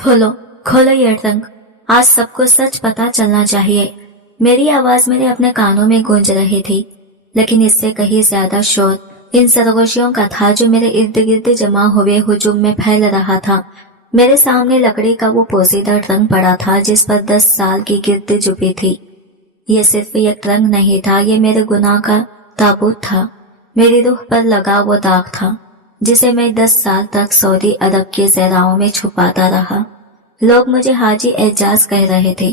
खोलो खोलो ये ट्रंक, आज सबको सच पता चलना चाहिए। मेरी आवाज मेरे अपने कानों में गूंज रही थी, लेकिन इससे कहीं ज्यादा शोर इन सरगोशियों का था जो मेरे इर्द गिर्द जमा हुए हुजूम में फैल रहा था। मेरे सामने लकड़ी का वो पोसीदा ट्रंक पड़ा था जिस पर 10 साल की गिरती जुपी थी। ये सिर्फ एक ट्रंक नहीं था, ये मेरे गुनाह का ताबूत था। मेरी रूह पर लगा वो दाग था जिसे मैं 10 साल तक सऊदी अरब के ज़हराओं में छुपाता रहा। लोग मुझे हाजी एजाज कह रहे थे।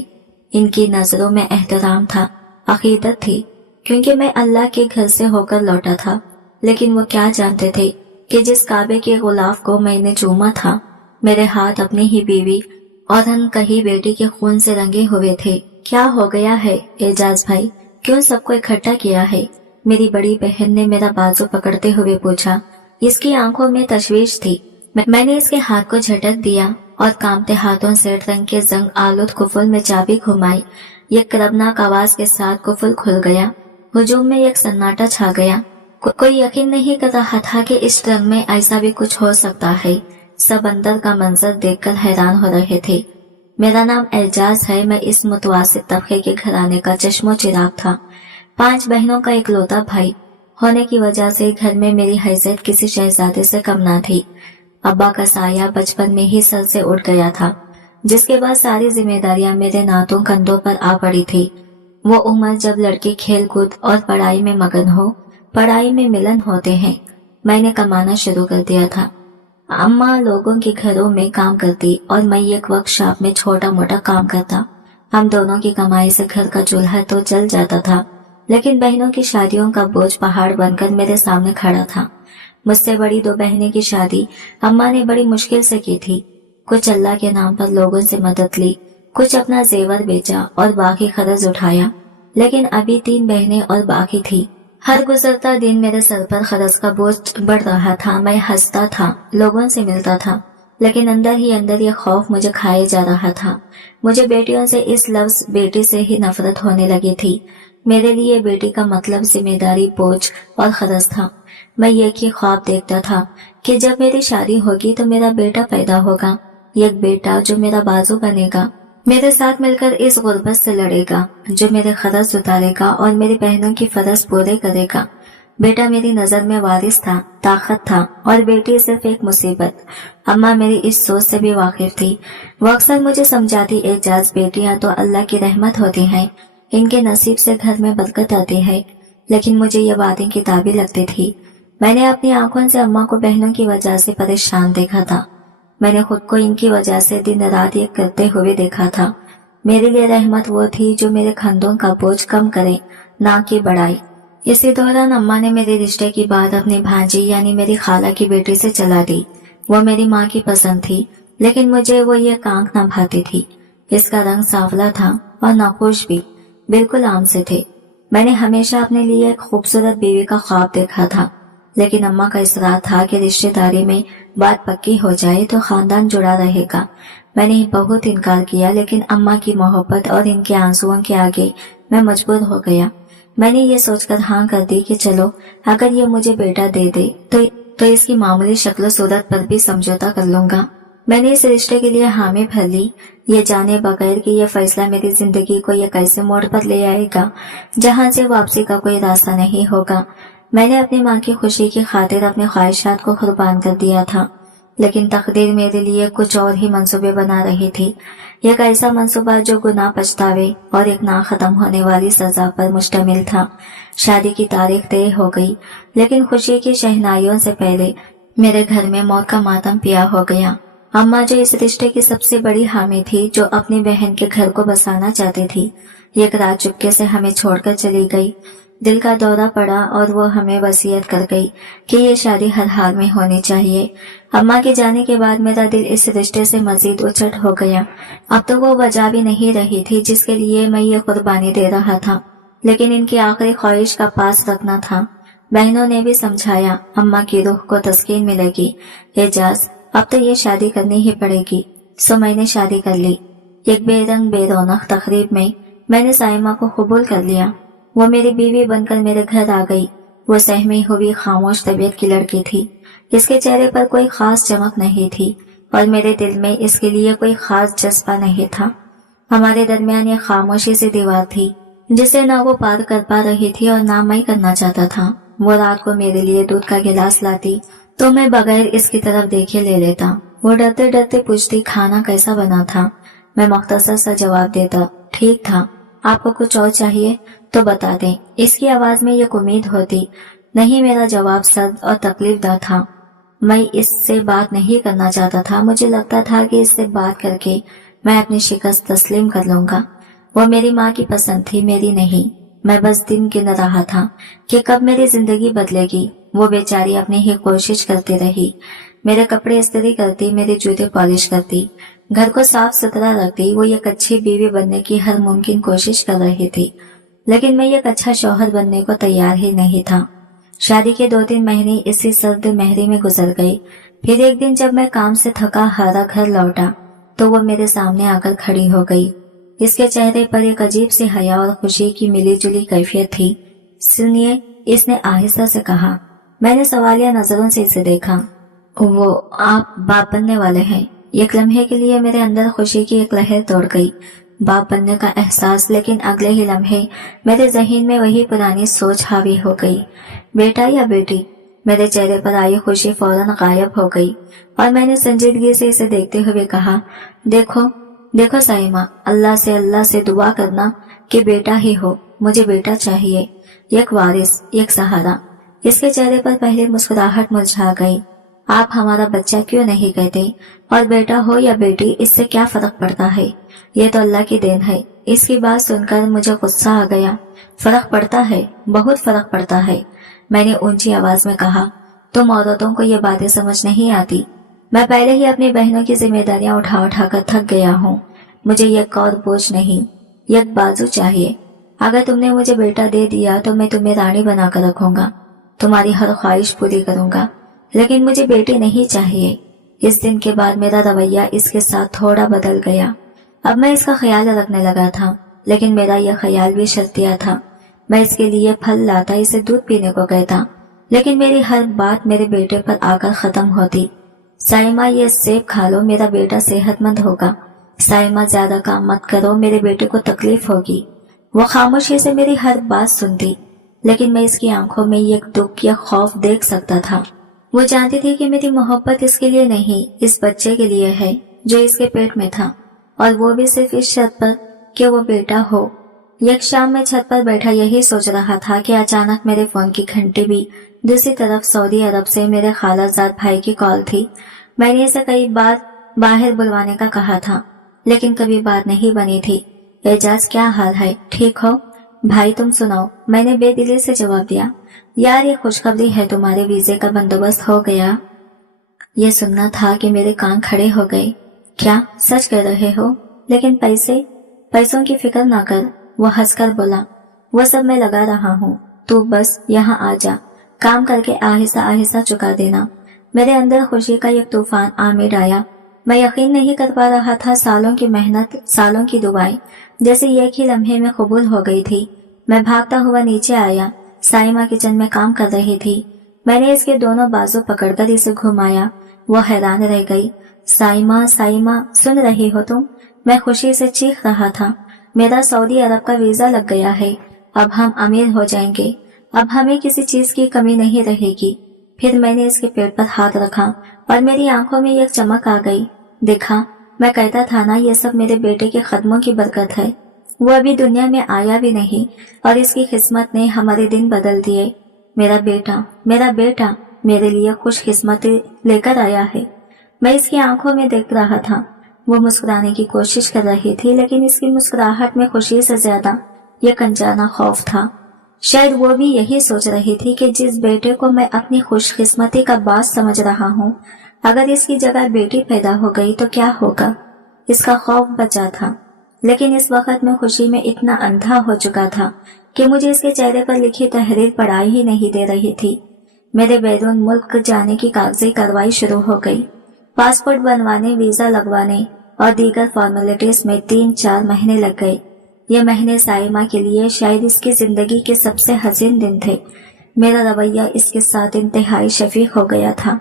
इनकी नजरों में एहतराम था, अकीदत थी, क्योंकि मैं अल्लाह के घर से होकर लौटा था। लेकिन वो क्या जानते थे कि जिस काबे के गुलाफ को मैंने चूमा था, मेरे हाथ अपनी ही बीवी और अनकही बेटी के खून से रंगे हुए थे। क्या हो गया है एजाज भाई, क्यों सबको इकट्ठा किया है? मेरी बड़ी बहन ने मेरा बाजू पकड़ते हुए पूछा। इसकी आंखों में तशवीश थी। मैंने इसके हाथ को झटक दिया और कांपते हाथों से ट्रंक के जंग आलूद कुफुल में चाबी घुमाई। ये करबनाक आवाज के साथ कुफुल खुल गया। हुजूम में एक सन्नाटा छा गया। कोई यकीन नहीं कर रहा था कि इस ट्रंक में ऐसा भी कुछ हो सकता है। सब अंदर का मंजर देखकर हैरान हो रहे थे। मेरा नाम एजाज है। मैं इस मुतवासित तबके के घराने का चश्मो चिराग था। 5 बहनों का इकलौता भाई होने की वजह से घर में मेरी हैसियत किसी शहजादे से कम ना थी। अब्बा का साया बचपन में ही सर से उठ गया था, जिसके बाद सारी जिम्मेदारियां मेरे नातों कंधों पर आ पड़ी थी। वो उम्र जब लड़की खेल कूद और पढ़ाई में मगन हो, पढ़ाई में मिलन होते हैं। मैंने कमाना शुरू कर दिया था। अम्मा लोगों के घरों में काम करती और मैं एक वर्कशॉप में छोटा मोटा काम करता। हम दोनों की कमाई से घर का चूल्हा तो जल जाता था, लेकिन बहनों की शादियों का बोझ पहाड़ बनकर मेरे सामने खड़ा था। मुझसे बड़ी 2 बहनें की शादी अम्मा ने बड़ी मुश्किल से की थी। कुछ अल्लाह के नाम पर लोगों से मदद ली, कुछ अपना जेवर बेचा और बाकी खर्च उठाया। लेकिन अभी 3 बहनें और बाकी थी। हर गुजरता दिन मेरे सर पर खर्च का बोझ बढ़ रहा था। मैं हंसता था, लोगों से मिलता था, लेकिन अंदर ही अंदर ये खौफ मुझे खाए जा रहा था। मुझे बेटियों से इस लफ्ज बेटी से ही नफरत होने लगी थी। मेरे लिए बेटी का मतलब जिम्मेदारी, बोझ और खर्च था। मैं एक ही ख्वाब देखता था कि जब मेरी शादी होगी तो मेरा बेटा पैदा होगा, एक बेटा जो मेरा बाजू बनेगा, मेरे साथ मिलकर इस गुर्बत से लड़ेगा, जो मेरे खर्च उतारेगा और मेरी बहनों की फर्ज पूरे करेगा। बेटा मेरी नजर में वारिस था, ताकत था, और बेटी सिर्फ एक मुसीबत। अम्मा मेरी इस सोच से भी वाकिफ थी। वो अक्सर मुझे समझाती, एजाज बेटियां तो अल्लाह की रहमत होती हैं, इनके नसीब से घर में बरकत आती है। लेकिन मुझे ये बातें किताबी लगती थी। मैंने अपनी आंखों से अम्मा को बहनों की वजह से परेशान देखा था। मैंने खुद को इनकी वजह से दिन रात एक करते हुए देखा था। मेरे लिए रहमत वो थी जो मेरे कंधों का बोझ कम करे, ना कि बढ़ाई। इसी दौरान अम्मा ने मेरे रिश्ते की बात अपनी भांजी यानी मेरी खाला की बेटी से चला दी। वो मेरी माँ की पसंद थी, लेकिन मुझे वो ये आंख न भाती थी। इसका रंग सांवला था और नखुश भी, बिल्कुल आम से थे। मैंने हमेशा अपने लिए एक खूबसूरत बीवी का ख्वाब देखा था, लेकिन अम्मा का इसरार था कि रिश्तेदारी में बात पक्की हो जाए तो खानदान जुड़ा रहेगा। मैंने बहुत इनकार किया, लेकिन अम्मा की मोहब्बत और इनके आंसुओं के आगे मैं मजबूर हो गया। मैंने ये सोचकर हाँ कर दी कि चलो, अगर ये मुझे बेटा दे दे तो इसकी मामूली शक्ल सूरत पर भी समझौता कर लूंगा। मैंने इस रिश्ते के लिए हामी भर ली, ये जाने बगैर कि यह फैसला मेरी जिंदगी को एक ऐसे मोड़ पर ले आएगा जहाँ से वापसी का कोई रास्ता नहीं होगा। मैंने अपनी माँ की खुशी की खातिर अपनी ख्वाहिशात को कुर्बान कर दिया था, लेकिन तकदीर मेरे लिए कुछ और ही मंसूबे बना रही थी। एक ऐसा मंसूबा जो गुनाह, पछतावे और एक ना खत्म होने वाली सजा पर मुश्तमिल था। शादी की तारीख तय हो गई, लेकिन खुशी की शहनाइयों से पहले मेरे घर में मौत का मातम पिया हो गया। अम्मा जो इस रिश्ते की सबसे बड़ी हामी थी, जो अपनी बहन के घर को बसाना चाहती थी, एक रात चुपके से हमें छोड़कर चली गई। दिल का दौरा पड़ा और वो हमें वसीयत कर गई कि ये शादी हर हाल में होनी चाहिए। अम्मा के जाने के बाद मेरा दिल इस रिश्ते से मजीद उचट हो गया। अब तो वो वजह भी नहीं रही थी जिसके लिए मैं ये कुर्बानी दे रहा था, लेकिन इनकी आखिरी ख्वाहिश का पास रखना था। बहनों ने भी समझाया, अम्मा की रूह को तस्कीन मिलेगी, एजाज अब तो ये शादी करनी ही पड़ेगी। सो मैंने शादी कर ली। एक बेरंग बेरौनक तकरीब में मैंने साइमा को कबूल कर लिया। वो मेरी बीवी बनकर मेरे घर आ गई। वो सहमी हुई खामोश तबीयत की लड़की थी। इसके चेहरे पर कोई खास चमक नहीं थी। और मेरे दिल में इसके लिए कोई खास जज्बा नहीं था। हमारे दरमियान एक खामोशी सी दीवार थी जिसे ना वो पार कर पा रही थी और ना मैं करना चाहता था। वो रात को मेरे लिए दूध का गिलास लाती तो मैं बगैर इसकी तरफ देखे ले लेता। वो डरते डरते पूछती खाना कैसा बना था। मैं मुख्तसर सा जवाब देता, ठीक था। आपको कुछ और चाहिए तो बता दें। इसकी आवाज में एक उम्मीद होती। नहीं, मेरा जवाब सर्द और तकलीफदा था। मैं इससे बात नहीं करना चाहता था। मुझे लगता था कि इससे बात करके मैं अपनी शिकस्त तस्लीम कर लूंगा। वो मेरी माँ की पसंद थी, मेरी नहीं। मैं बस दिन गिन रहा था कि कब मेरी जिंदगी बदलेगी। वो बेचारी अपनी ही कोशिश करती रही। मेरे कपड़े इस्त्री करती, मेरे जूते पॉलिश करती, घर को साफ सुथरा रखती। वो एक अच्छी बीवी बनने की हर मुमकिन कोशिश कर रही थी, लेकिन मैं एक अच्छा शौहर बनने को तैयार ही नहीं था। शादी के 2-3 महीने इसी सर्द महरी में गुजर गए। फिर एक दिन जब मैं काम से थका हारा घर लौटा तो वो मेरे सामने आकर खड़ी हो गई। इसके चेहरे पर एक अजीब सी हया और खुशी की मिली जुली कैफियत थी। सुनिए, इसने आहिस्ता से कहा। मैंने सवालिया नजरों से इसे देखा। वो आप बाप बनने वाले हैं। एक लम्हे के लिए मेरे अंदर खुशी की एक लहर दौड़ गई। बाप बनने का एहसास, लेकिन अगले ही लम्हे मेरे जहन में वही पुरानी सोच हावी हो गई। बेटा या बेटी? मेरे चेहरे पर आई खुशी फौरन गायब हो गई और मैंने संजीदगी से इसे देखते हुए कहा, देखो देखो साइमा, अल्लाह से दुआ करना कि बेटा ही हो। मुझे बेटा चाहिए, एक वारिस, एक सहारा। इसके चेहरे पर पहले मुस्कुराहट मुरझा गई। आप हमारा बच्चा क्यों नहीं कहते? और बेटा हो या बेटी, इससे क्या फर्क पड़ता है? ये तो अल्लाह की देन है। इसकी बात सुनकर मुझे गुस्सा आ गया। फर्क पड़ता है, बहुत फर्क पड़ता है, मैंने ऊंची आवाज में कहा। तुम औरतों को ये बातें समझ नहीं आती। मैं पहले ही अपनी बहनों की जिम्मेदारियां उठा उठा कर थक गया हूँ। मुझे एक और बोझ नहीं, एक बाजू चाहिए। अगर तुमने मुझे बेटा दे दिया तो मैं तुम्हें रानी बनाकर रखूंगा, तुम्हारी हर ख्वाहिश पूरी करूंगा, लेकिन मुझे बेटी नहीं चाहिए। इस दिन के बाद मेरा रवैया इसके साथ थोड़ा बदल गया। अब मैं इसका ख्याल रखने लगा था, लेकिन मेरा यह ख्याल भी शर्तिया था। मैं इसके लिए फल लाता, इसे दूध पीने को कहता, लेकिन मेरी हर बात मेरे बेटे पर आकर खत्म होती। साइमा, ये सेब खा लो, मेरा बेटा सेहतमंद होगा। साइमा, ज्यादा काम मत करो, मेरे बेटे को तकलीफ होगी। वो खामोशी से मेरी हर बात सुनती, लेकिन मैं इसकी आंखों में एक दुख या खौफ देख सकता था। वो जानती थी कि मेरी मोहब्बत इसके लिए नहीं, इस बच्चे के लिए है जो इसके पेट में था, और वो भी सिर्फ इस शर्त पर कि वो बेटा हो। एक शाम में छत पर बैठा यही सोच रहा था कि अचानक मेरे फोन की घंटी भी दूसरी तरफ सऊदी अरब से मेरे खालाजाद भाई की कॉल थी। मैंने इसे कई बार बाहर बुलवाने का कहा था, लेकिन कभी बात नहीं बनी थी। एजाज, क्या हाल है? ठीक हो? भाई तुम सुनाओ, मैंने बेदिली से जवाब दिया। यार, ये खुशखबरी है, तुम्हारे वीजे का बंदोबस्त हो गया। ये सुनना था कि मेरे कान खड़े हो गए। क्या सच कह रहे हो? लेकिन पैसों की फिक्र ना कर, वो हंसकर बोला। वो सब मैं लगा रहा हूँ, तू बस यहाँ आ जा, काम करके आहिस्ता आहिस्ता चुका देना। मेरे अंदर खुशी का एक तूफान आमिर आया। मैं यकीन नहीं कर पा रहा था। सालों की मेहनत, सालों की दुआएं जैसे एक ही लम्हे में कबूल हो गई थी। मैं भागता हुआ नीचे आया। साइमा किचन में काम कर रही थी। मैंने इसके दोनों बाजू पकड़कर इसे घुमाया। वो हैरान रह गई। साइमा, साइमा, सुन रही हो तुम? मैं खुशी से चीख रहा था। मेरा सऊदी अरब का वीजा लग गया है। अब हम अमीर हो जाएंगे। अब हमें किसी चीज की कमी नहीं रहेगी। फिर मैंने इसके पेट पर हाथ रखा और मेरी आंखों में एक चमक आ गई। देखा, मैं कहता था ना, ये सब मेरे बेटे के कदमों की बरकत है। वो अभी दुनिया में आया भी नहीं और इसकी किस्मत ने हमारे दिन बदल दिए। मेरा बेटा मेरे लिए खुशकिस्मती लेकर आया है। मैं इसकी आंखों में देख रहा था। वो मुस्कुराने की कोशिश कर रही थी, लेकिन इसकी मुस्कुराहट में खुशी से ज्यादा एक अनजाना खौफ था। शायद वो भी यही सोच रही थी कि जिस बेटे को मैं अपनी खुशकिस्मती का बास समझ रहा हूँ, अगर इसकी जगह बेटी पैदा हो गई तो क्या होगा। इसका खौफ बचा था, लेकिन इस वक्त मैं खुशी में इतना अंधा हो चुका था कि मुझे इसके चेहरे पर लिखी तहरीर पढ़ाई ही नहीं दे रही थी। मेरे बैरून मुल्क जाने की कागजी कार्रवाई शुरू हो गई। पासपोर्ट बनवाने, वीजा लगवाने और दीगर फॉर्मेलिटीज में 3-4 महीने लग गए। ये महीने साइमा के लिए शायद इसकी जिंदगी के सबसे हसीन दिन थे। मेरा रवैया इसके साथ इंतहाई शफीक हो गया था।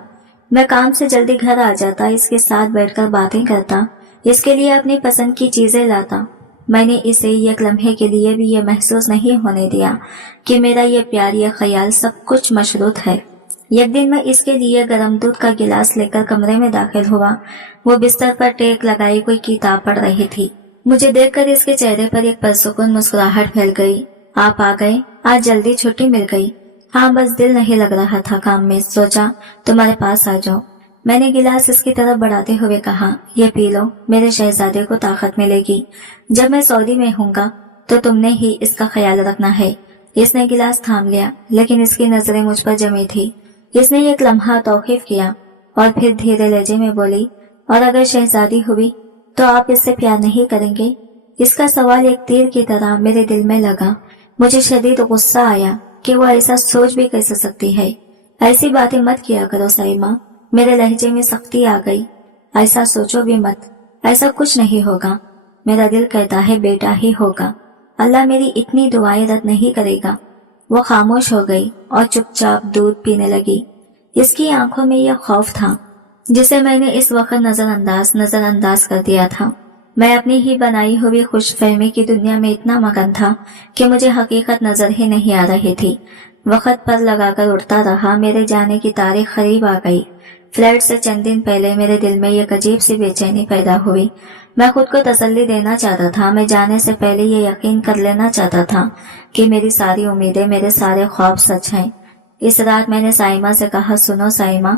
मैं काम से जल्दी घर आ जाता, इसके साथ बैठकर बातें करता, इसके लिए अपनी पसंद की चीजें लाता। मैंने इसे एक लम्हे के लिए भी ये महसूस नहीं होने दिया कि मेरा ये प्यार, ये ख्याल सब कुछ मशरूत है। एक दिन मैं इसके लिए गर्म दूध का गिलास लेकर कमरे में दाखिल हुआ। वो बिस्तर पर टेक लगाई कोई किताब पढ़ रही थी। मुझे देखकर इसके चेहरे पर एक परसुकून मुस्कुराहट फैल गई। आप आ गए, आज जल्दी छुट्टी मिल गई। हाँ, बस दिल नहीं लग रहा था काम में, सोचा तुम्हारे पास आ जाओ। मैंने गिलास इसकी तरफ बढ़ाते हुए कहा, ये पी लो, मेरे शहजादे को ताकत मिलेगी। जब मैं सऊदी में हूँगा तो तुमने ही इसका ख्याल रखना है। इसने गिलास थाम लिया, लेकिन इसकी नजरें मुझ पर जमी थी। इसने एक लम्हा तौकीफ किया और फिर धीरे लहजे में बोली, और अगर शहजादी हुई तो आप इससे प्यार नहीं करेंगे? इसका सवाल एक तीर की तरह मेरे दिल में लगा। मुझे शदीद गुस्सा आया कि वो ऐसा सोच भी कैसे सकती है। ऐसी बातें मत किया करो साइमा। मेरे लहजे में सख्ती आ गई। ऐसा सोचो भी मत, ऐसा कुछ नहीं होगा। मेरा दिल कहता है बेटा ही होगा। अल्लाह मेरी इतनी दुआएं रद्द नहीं करेगा। वो खामोश हो गई और चुपचाप दूध पीने लगी। इसकी आंखों में यह खौफ था जिसे मैंने इस वक्त नजरअंदाज कर दिया था। मैं अपनी ही बनाई हुई खुशफहमी की दुनिया में इतना मगन था कि मुझे हकीकत नजर ही नहीं आ रही थी। वक्त पर लगाकर उड़ता रहा। मेरे जाने की तारीख करीब आ गई। फ्लाइट से चंद दिन पहले मेरे दिल में एक अजीब सी बेचैनी पैदा हुई। मैं खुद को तसल्ली देना चाहता था। मैं जाने से पहले ये यकीन कर लेना चाहता था कि मेरी सारी उम्मीदें, मेरे सारे ख्वाब सच हैं। इस रात मैंने साइमा से कहा, सुनो साइमा,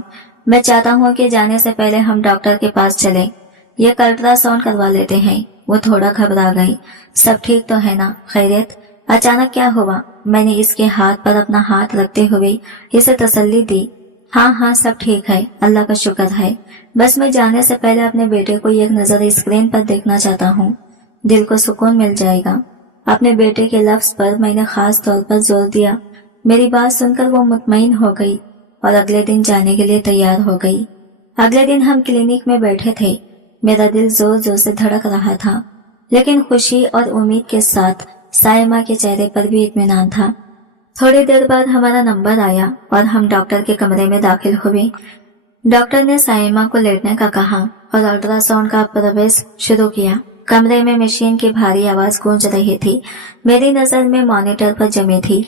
मैं चाहता हूँ कि जाने से पहले हम डॉक्टर के पास चलें। ये अल्ट्रासाउंड करवा लेते हैं। वो थोड़ा घबरा गई। सब ठीक तो है ना? खैरियत? अचानक क्या हुआ? मैंने इसके हाथ पर अपना हाथ रखते हुए इसे तसल्ली दी। हाँ हाँ, सब ठीक है, अल्लाह का शुक्र है। बस मैं जाने से पहले अपने बेटे को एक नजर स्क्रीन पर देखना चाहता हूँ। दिल को सुकून मिल जाएगा। अपने बेटे के लफ्ज पर मैंने खास तौर पर जोर दिया। मेरी बात सुनकर वो मुतमईन हो गई और अगले दिन जाने के लिए तैयार हो गई। अगले दिन हम क्लिनिक में बैठे थे। मेरा दिल जोर जोर से धड़क रहा था, लेकिन खुशी और उम्मीद के साथ साइमा के चेहरे पर भी इत्मीनान था। थोड़ी देर बाद हमारा नंबर आया और हम डॉक्टर के कमरे में दाखिल हुए। डॉक्टर ने साइमा को लेटने का कहा और अल्ट्रासाउंड का प्रवेश शुरू किया। कमरे में मशीन की भारी आवाज गूंज रही थी। मेरी नजर में मॉनिटर पर जमी थी,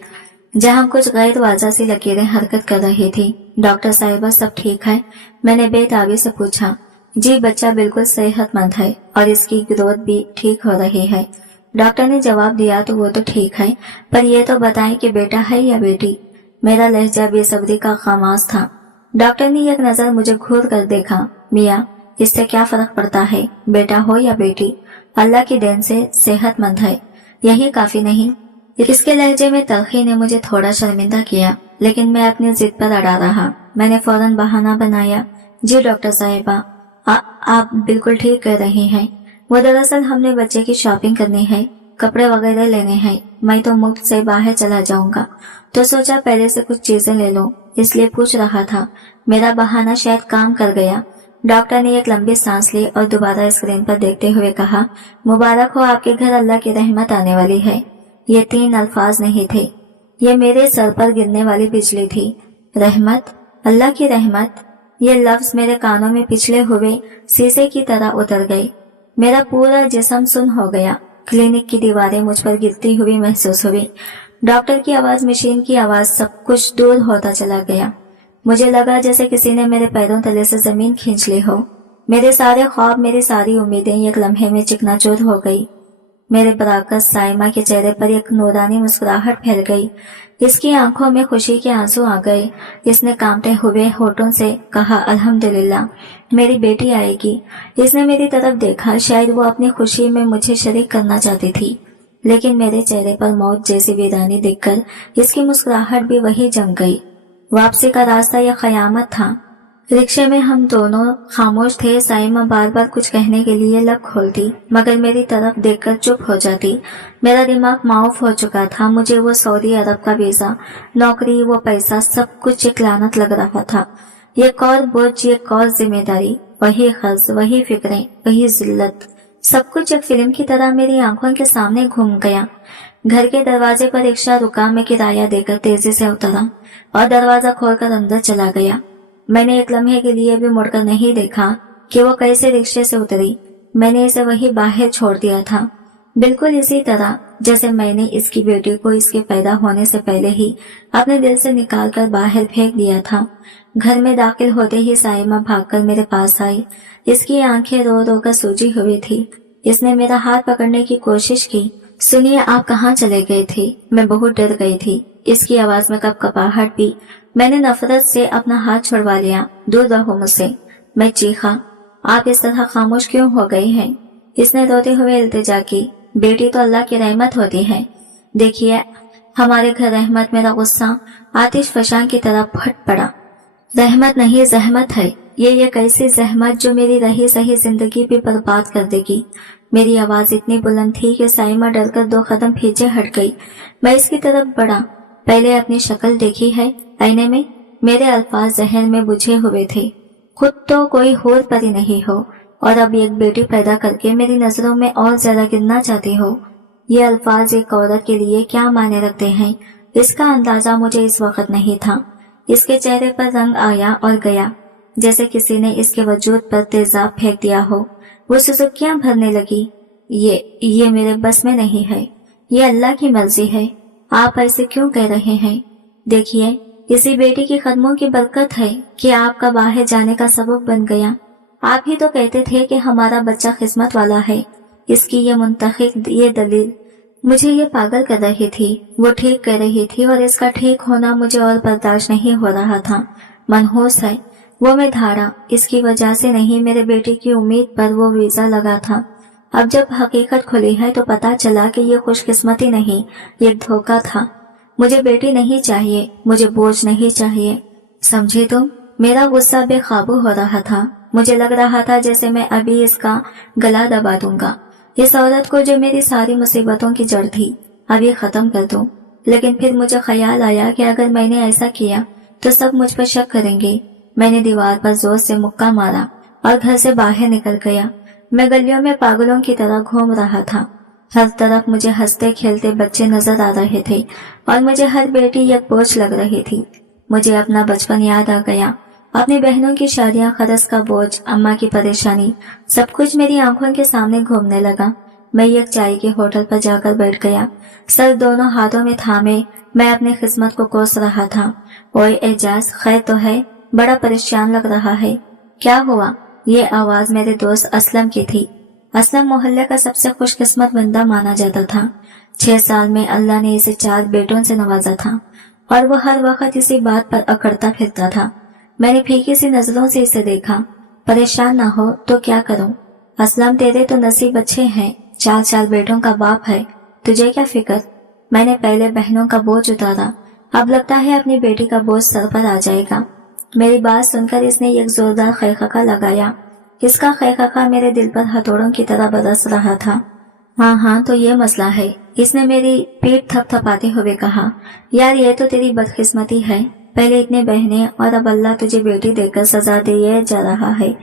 जहां कुछ गैर वाज़ा सी लकीरें हरकत कर रही थी। डॉक्टर साहिबा, सब ठीक है? मैंने बेताबी से पूछा। जी, बच्चा बिल्कुल सेहतमंद है और इसकी ग्रोथ भी ठीक हो रही है। डॉक्टर ने जवाब दिया, तो वो तो ठीक है, पर ये तो बताएं कि बेटा है या बेटी? मेरा लहजा बेसब्री का खामास था। डॉक्टर ने एक नजर मुझे घूर कर देखा। मियाँ, इससे क्या फर्क पड़ता है, बेटा हो या बेटी? अल्लाह की देन से सेहतमंद है, यही काफी नहीं? इसके लहजे में तलखी ने मुझे थोड़ा शर्मिंदा किया, लेकिन मैं अपनी जिद पर अड़ा रहा। मैंने फौरन बहाना बनाया, जी डॉक्टर साहिबा, आप बिल्कुल ठीक कह रही हैं। वो दरअसल हमने बच्चे की शॉपिंग करनी है, कपड़े वगैरह लेने हैं। मैं तो मुफ्त से बाहर चला जाऊंगा, तो सोचा पहले से कुछ चीजें ले लो, इसलिए पूछ रहा था। मेरा बहाना शायद काम कर गया। डॉक्टर ने एक लंबी सांस ली और दोबारा स्क्रीन पर देखते हुए कहा, मुबारक हो, आपके घर अल्लाह की रहमत आने वाली है। ये 3 अल्फाज नहीं थे, ये मेरे सर पर गिरने वाली बिजली थी। रहमत, अल्लाह की रहमत, ये लफ्ज मेरे कानों में पिछले हुए शीशे की तरह उतर गए। मेरा पूरा जिस्म सुन हो गया। क्लिनिक की दीवारें मुझ पर गिरती हुई महसूस हुई। डॉक्टर की आवाज, मशीन की आवाज, सब कुछ दूर होता चला गया। मुझे लगा जैसे किसी ने मेरे पैरों तले से जमीन खींच ली हो। मेरे सारे ख्वाब, मेरी सारी उम्मीदें एक लम्हे में चिकनाचूर हो गई। मेरे बराकस साइमा के चेहरे पर एक नूरानी मुस्कुराहट फैल गई। इसकी आंखों में खुशी के आंसू आ गए। इसने कांपते हुए होठों से कहा, अल्हम्दुलिल्लाह, मेरी बेटी आएगी। इसने मेरी तरफ देखा, शायद वो अपनी खुशी में मुझे शरीक करना चाहती थी, लेकिन मेरे चेहरे पर मौत जैसी वीरानी देखकर इसकी मुस्कुराहट भी वही जम गई। वापसी का रास्ता यह कयामत था। रिक्शे में हम दोनों खामोश थे। साइमा बार बार कुछ कहने के लिए लब खोलती, मगर मेरी तरफ देखकर चुप हो जाती। मेरा दिमाग माऊफ हो चुका था। मुझे वो सऊदी अरब का वीजा, नौकरी, वो पैसा, सब कुछ एक लानत लग रहा था। एक और बोझ, एक और जिम्मेदारी, वही खर्च, वही फिक्रें, वही जिल्लत, सब कुछ एक फिल्म की तरह मेरी आंखों के सामने घूम गया। घर के दरवाजे पर रिक्शा रुका। मैं किराया देकर तेजी से उतरा और दरवाजा खोलकर अंदर चला गया। मैंने एक लम्हे के लिए भी मुड़कर नहीं देखा कि वो कैसे रिक्शे से उतरी। मैंने इसे वहीं बाहर छोड़ दिया था, बिल्कुल इसी तरह जैसे मैंने इसकी बेटी को इसके पैदा होने से पहले ही अपने दिल से निकालकर बाहर फेंक दिया था। घर में दाखिल होते ही साइमा भागकर मेरे पास आई। इसकी आंखें रो रो कर सूजी हुई थी। इसने मेरा हाथ पकड़ने की कोशिश की। सुनिए, आप कहाँ चले गए थे? मैं बहुत डर गई थी। इसकी आवाज में कपकपाहट भी। मैंने नफरत से अपना हाथ छुड़वा लिया। दूर रहो मुझसे, मैं चीखा। आप इस तरह खामोश क्यों हो गए हैं? इसने रोते हुए इल्तिजा की। बेटी तो अल्लाह की रहमत होती है। देखिए, हमारे घर रहमत। मेरा गुस्सा आतिश फशां की तरह फट पड़ा। रहमत नहीं, जहमत है। ये एक ऐसी जहमत जो मेरी रही सही जिंदगी भी बर्बाद कर देगी। मेरी आवाज इतनी बुलंद थी कि साइमा डरकर 2 कदम पीछे हट गई। मैं इसकी तरफ बढ़ा। पहले अपनी शक्ल देखी है आईने में? मेरे अल्फाज जहन में बुझे हुए थे। खुद तो कोई हूर परी नहीं हो और अब एक बेटी पैदा करके मेरी नजरों में और ज्यादा गिरना चाहती हो। ये अल्फाज एक औरत के लिए क्या मायने रखते हैं, इसका अंदाजा मुझे इस वक्त नहीं था। इसके चेहरे पर रंग आया और गया, जैसे किसी ने इसके वजूद पर तेजाब फेंक दिया हो। वो सुसुकियां भरने लगी। ये मेरे बस में नहीं है। ये अल्लाह की मर्जी है। आप ऐसे क्यों कह रहे हैं? देखिए, इसी बेटी की कदमों की बरकत है कि आपका बाहर जाने का सबब बन गया। आप ही तो कहते थे कि हमारा बच्चा किस्मत वाला है। इसकी ये मुंतखब ये दलील मुझे ये पागल कर रही थी। वो ठीक कह रही थी और इसका ठीक होना मुझे और बर्दाश्त नहीं हो रहा था। मनहूस है वो मैं धारा, इसकी वजह से नहीं, मेरे बेटे की उम्मीद पर वो वीजा लगा था। अब जब हकीकत खुली है तो पता चला कि ये खुशकिस्मती नहीं, ये धोखा था। मुझे बेटी नहीं चाहिए, मुझे बोझ नहीं चाहिए। समझे तुम? मेरा गुस्सा बेकाबू हो रहा था। मुझे लग रहा था जैसे मैं अभी इसका गला दबा दूंगा। इस औरत को जो मेरी सारी मुसीबतों की जड़ थी, अब ये खत्म कर दूं। लेकिन फिर मुझे ख्याल आया कि अगर मैंने ऐसा किया तो सब मुझ पर शक करेंगे। मैंने दीवार पर जोर से मुक्का मारा और घर से बाहर निकल गया। मैं गलियों में पागलों की तरह घूम रहा था। हर तरफ मुझे हंसते खेलते बच्चे नजर आ रहे थे और मुझे हर बेटी एक बोझ लग रही थी। मुझे अपना बचपन याद आ गया, अपनी बहनों की शादियां, खरस का बोझ, अम्मा की परेशानी, सब कुछ मेरी आंखों के सामने घूमने लगा। मैं एक चाय के होटल पर जाकर बैठ गया। सर दोनों हाथों में थामे मैं अपनी किस्मत को कोस रहा था। ओए एजाज, खैर तो है? बड़ा परेशान लग रहा है। क्या हुआ? ये आवाज मेरे दोस्त असलम की थी। असलम मोहल्ले का सबसे खुशकिस्मत बंदा माना जाता था। 6 साल में अल्लाह ने इसे 4 बेटों से नवाजा था और वो हर वक्त इसी बात पर अकड़ता फिरता था। मैंने फीकी सी नजरों से इसे देखा। परेशान ना हो तो क्या करूं? असलम, तेरे तो नसीब अच्छे हैं, 4 बेटों का बाप है, तुझे क्या फिक्र? मैंने पहले बहनों का बोझ उतारा, अब लगता है अपनी बेटी का बोझ सर पर आ जाएगा। मेरी बात सुनकर इसने एक जोरदार खैखका लगाया। इसका खैखका मेरे दिल पर हथौड़ों की तरह बरस रहा था। हाँ, तो ये मसला है, इसने मेरी पीठ थपथपाते हुए कहा। यार, ये तो तेरी बदकिस्मती है। पहले इतने बहनें और अब अल्लाह तुझे बेटी देकर सजा दिए जा रहा है।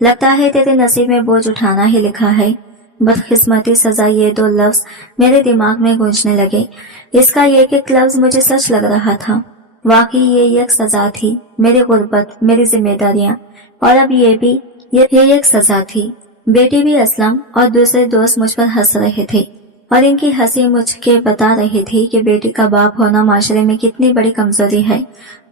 लगता है तेरे नसीब में बोझ उठाना ही लिखा है। बदकिस्मती, सजा, ये 2 लफ्ज मेरे दिमाग में गूंजने लगे। इसका एक एक लफ्ज मुझे सच लग रहा था। वाकई ये एक सजा थी। मेरी गुर्बत, मेरी जिम्मेदारियां, और अब ये एक सजा थी। बेटी भी असलम और दूसरे दोस्त मुझ पर हंस रहे थे और इनकी हंसी मुझके बता रही थी कि बेटी का बाप होना माशरे में कितनी बड़ी कमजोरी है।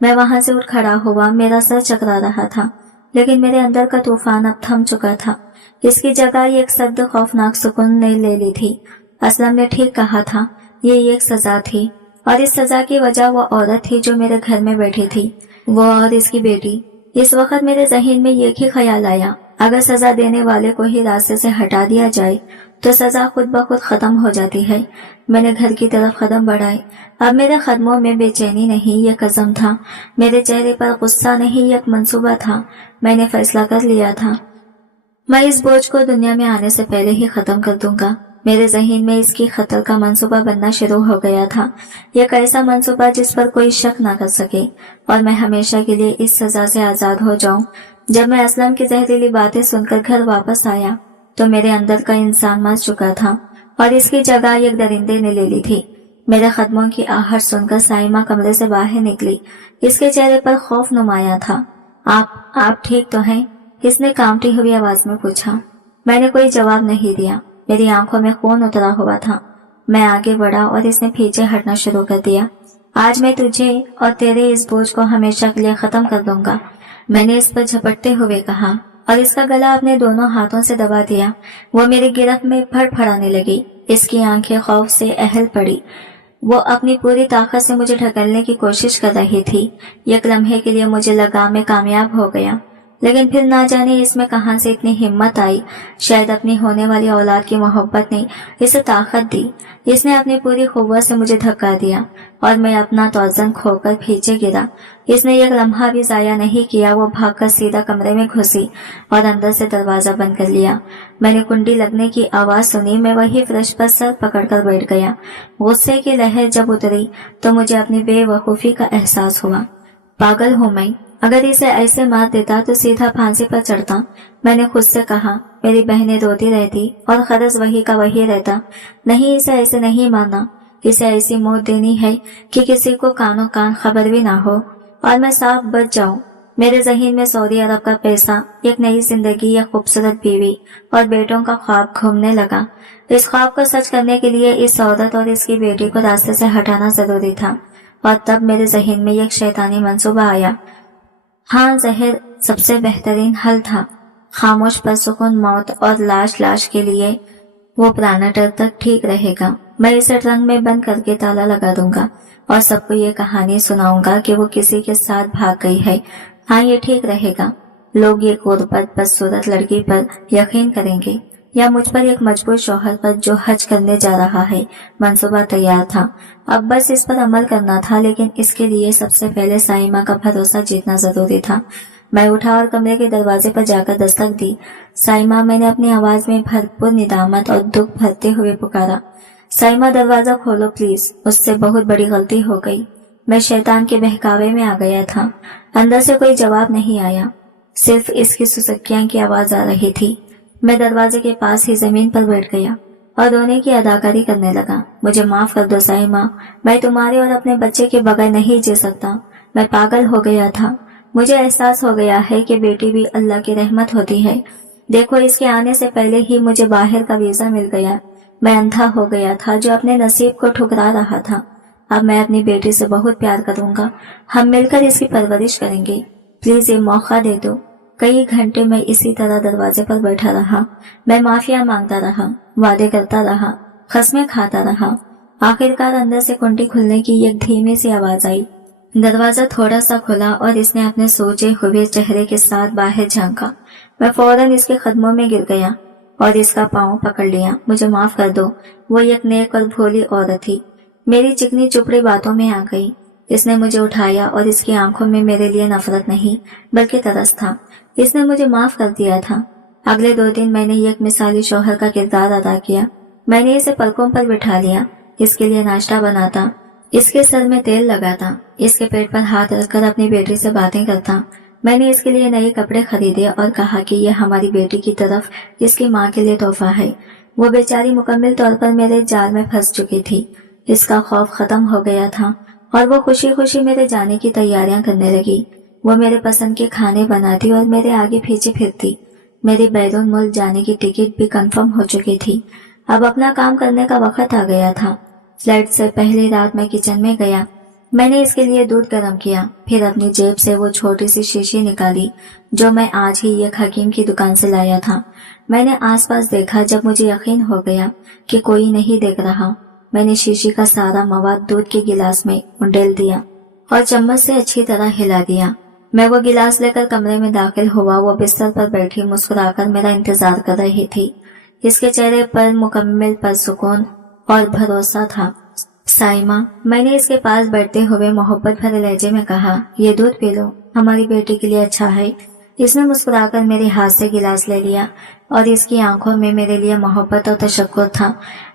मैं वहां से उठ खड़ा हुआ। मेरा सर चकरा रहा था, लेकिन मेरे अंदर का तूफान अब थम चुका था। इसकी जगह एक सर्द खौफनाक सुकून ने ले ली थी। असलम ने ठीक कहा था, ये एक सजा थी और इस सजा की वजह वो औरत थी जो मेरे घर में बैठी थी, वो और इसकी बेटी। इस वक्त मेरे जहन में एक ही ख्याल आया, अगर सजा देने वाले को ही रास्ते से हटा दिया जाए तो सजा खुद ब खुद खत्म हो जाती है। मैंने घर की तरफ कदम बढ़ाए। अब मेरे कदमों में बेचैनी नहीं, ये कसम था। मेरे चेहरे पर गुस्सा नहीं, एक मंसूबा था। मैंने फैसला कर लिया था, मैं इस बोझ को दुनिया में आने से पहले ही खत्म कर दूंगा। मेरे जहन में इसकी कत्ल का मंसूबा बनना शुरू हो गया था। एक ऐसा मंसूबा जिस पर कोई शक न कर सके और मैं हमेशा के लिए इस सजा से आजाद हो जाऊं। जब मैं असलम की जहरीली बातें सुनकर घर वापस आया तो मेरे अंदर का इंसान मर चुका था और इसकी जगह एक दरिंदे ने ले ली थी। मेरे कदमों की आहट सुनकर साइमा कमरे से बाहर निकली। इसके चेहरे पर खौफ नुमाया था। आप ठीक तो हैं? इसने कांपती हुई आवाज में पूछा। मैंने कोई जवाब नहीं दिया। मेरी आंखों में खून उतरा हुआ था। मैं आगे बढ़ा और इसने पीछे हटना शुरू कर दिया। आज मैं तुझे और तेरे इस बोझ को हमेशा के लिए खत्म कर दूंगा, मैंने इस पर झपटते हुए कहा और इसका गला अपने दोनों हाथों से दबा दिया। वो मेरी गिरफ्त में फड़फड़ाने लगी। इसकी आंखें खौफ से अहल पड़ी। वो अपनी पूरी ताकत से मुझे ढकेलने की कोशिश कर रही थी। एक लम्हे के लिए मुझे लगा मैं कामयाब हो गया, लेकिन फिर ना जाने इसमें कहां से इतनी हिम्मत आई। शायद अपनी होने वाली औलाद की मोहब्बत ने इसे ताकत दी। इसने अपनी पूरी कुव्वत से मुझे धक्का दिया और मैं अपना तौज़न खोकर पीछे गिरा। इसने एक लम्हा भी जाया नहीं किया। वो भागकर सीधा कमरे में घुसी और अंदर से दरवाजा बंद कर लिया। मैंने कुंडी लगने की आवाज सुनी। मैं वही फर्श पर सर पकड़कर बैठ गया। गुस्से की लहर जब उतरी तो मुझे अपनी बेवकूफी का एहसास हुआ। पागल हूं मैं, अगर इसे ऐसे मार देता तो सीधा फांसी पर चढ़ता, मैंने खुद से कहा। मेरी बहनें रोती रहती और खरस वही का वही रहता। नहीं, इसे ऐसे नहीं मारना। इसे ऐसी मौत देनी है कि किसी को कानों कान खबर भी ना हो और मैं साफ बच जाऊं। मेरे ज़हन में सऊदी अरब का पैसा, एक नई जिंदगी, एक खूबसूरत बीवी और बेटों का ख्वाब घूमने लगा। इस ख्वाब को सच करने के लिए इस औरत और इसकी बेटी को रास्ते से हटाना जरूरी था। और तब मेरे ज़हन में एक शैतानी मंसूबा आया। हाँ, जहर सबसे बेहतरीन हल था। खामोश परसुकून मौत और लाश के लिए वो प्लानटर तक ठीक रहेगा। मैं इसे ट्रंक में बंद करके ताला लगा दूंगा और सबको ये कहानी सुनाऊंगा कि वो किसी के साथ भाग गई है। हाँ, ये ठीक रहेगा। लोग ये गुर्बत बदसूरत लड़की पर यकीन करेंगे या मुझ पर एक मजबूर शौहर पर जो हज करने जा रहा है। मंसूबा तैयार था, अब बस इस पर अमल करना था, लेकिन इसके लिए सबसे पहले साइमा का भरोसा जीतना जरूरी था। मैं उठा और कमरे के दरवाजे पर जाकर दस्तक दी। साइमा, मैंने अपनी आवाज में भरपूर निदामत और दुख भरते हुए पुकारा। साइमा, दरवाजा खोलो प्लीज, मुझसे बहुत बड़ी गलती हो गई। मैं शैतान के बहकावे में आ गया था। अंदर से कोई जवाब नहीं आया, सिर्फ इसकी सुसक्कियां की आवाज आ रही थी। मैं दरवाजे के पास ही जमीन पर बैठ गया और रोने की अदाकारी करने लगा। मुझे माफ कर दो साइमा, मैं तुम्हारे और अपने बच्चे के बगैर नहीं जी सकता। मैं पागल हो गया था। मुझे एहसास हो गया है कि बेटी भी अल्लाह की रहमत होती है। देखो, इसके आने से पहले ही मुझे बाहर का वीजा मिल गया। मैं अंधा हो गया था जो अपने नसीब को ठुकरा रहा था। अब मैं अपनी बेटी से बहुत प्यार करूंगा। हम मिलकर इसकी परवरिश करेंगे। प्लीज ये मौका दे दो। कई घंटे मैं इसी तरह दरवाजे पर बैठा रहा। मैं माफिया मांगता रहा, वादे करता रहा, कसमें खाता रहा। आखिरकार अंदर से कुंडी खुलने की एक धीमी सी आवाज आई। दरवाजा थोड़ा सा खुला और इसने अपने सोचे हुए चेहरे के साथ बाहर झांका। मैं फौरन इसके कदमों में गिर गया और इसका पांव पकड़ लिया। मुझे माफ कर दो। वो एक नेक और भोली औरत थी। मेरी चिकनी चुपड़ी बातों में आ गई। इसने मुझे उठाया और इसकी आंखों में मेरे लिए नफरत नहीं बल्कि तरस था। इसने मुझे माफ कर दिया था। अगले 2 दिन मैंने एक मिसाली शौहर का किरदार अदा किया। मैंने इसे पलकों पर बिठा लिया, इसके लिए नाश्ता बनाता, इसके सर में तेल लगाता, इसके पेट पर हाथ रखकर अपनी बेटी से बातें करता। मैंने इसके लिए नए कपड़े खरीदे और कहा कि यह हमारी बेटी की तरफ इसकी माँ के लिए तोहफा है। वो बेचारी मुकम्मल तौर पर मेरे जाल में फंस चुकी थी। इसका खौफ खत्म हो गया था और वो खुशी खुशी मेरे जाने की तैयारियां करने लगी। वो मेरे पसंद के खाने बनाती और मेरे आगे पीछे फिरती। मेरी बैरून मुल्क जाने की टिकट भी कंफर्म हो चुकी थी। अब अपना काम करने का वक्त आ गया था। फ्लाइट से पहली रात मैं किचन में गया। मैंने इसके लिए दूध गर्म किया, फिर अपनी जेब से वो छोटी सी शीशी निकाली जो मैं आज ही एक हकीम की दुकान से लाया था। मैंने आसपास देखा। जब मुझे यकीन हो गया कि कोई नहीं देख रहा, मैंने शीशी का सारा मवाद दूध के गिलास में उंडेल दिया और चम्मच से अच्छी तरह हिला दिया। मैं वो गिलास लेकर कमरे में दाखिल हुआ। वो बिस्तर पर बैठी मुस्कुराकर मेरा इंतजार कर रही थी। इसके चेहरे पर मुकम्मल परसुकून और भरोसा था। साइमा, मैंने इसके पास बैठते हुए मोहब्बत भरे लहजे में कहा, ये दूध पी लो, हमारी बेटी के लिए अच्छा है। इसने मुस्कुराकर मेरे हाथ से गिलास ले लिया और इसकी आंखों में मेरे लिए मोहब्बत और तशक्कुर था।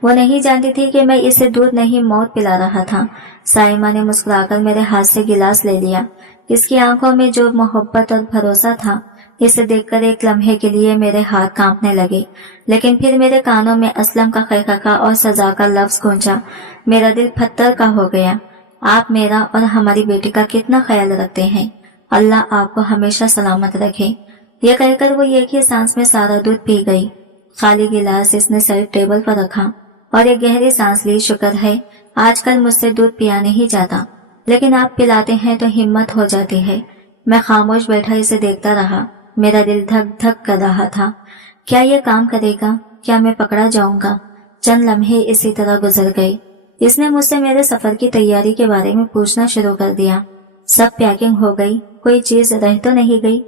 वो नहीं जानती थी कि मैं इसे दूध नहीं मौत पिला रहा था। साइमा ने मुस्कुराकर मेरे हाथ से गिलास ले लिया। इसकी आंखों में जो मोहब्बत और भरोसा था, इसे देखकर एक लम्हे के लिए मेरे हाथ कांपने लगे, लेकिन फिर मेरे कानों में असलम का खैखा और सजा का लफ्ज गूंजा। मेरा दिल पत्थर का हो गया। आप मेरा और हमारी बेटी का कितना ख्याल रखते हैं। अल्लाह आपको हमेशा सलामत रखे। यह कहकर वो एक ही सांस में सारा दूध पी गई। खाली गिलास इसने सिर्फ टेबल पर रखा और एक गहरी सांस ली। शुक्र है आजकल मुझसे दूध पिया नहीं जाता, लेकिन आप पिलाते हैं तो हिम्मत हो जाती है। मैं खामोश बैठा इसे देखता रहा। मेरा दिल धक धक कर रहा था। क्या ये काम करेगा? क्या मैं पकड़ा जाऊंगा? चंद लम्हे इसी तरह गुजर गए। इसने मुझसे मेरे सफर की तैयारी के बारे में पूछना शुरू कर दिया। सब पैकिंग हो गई? कोई चीज रह तो नहीं गई?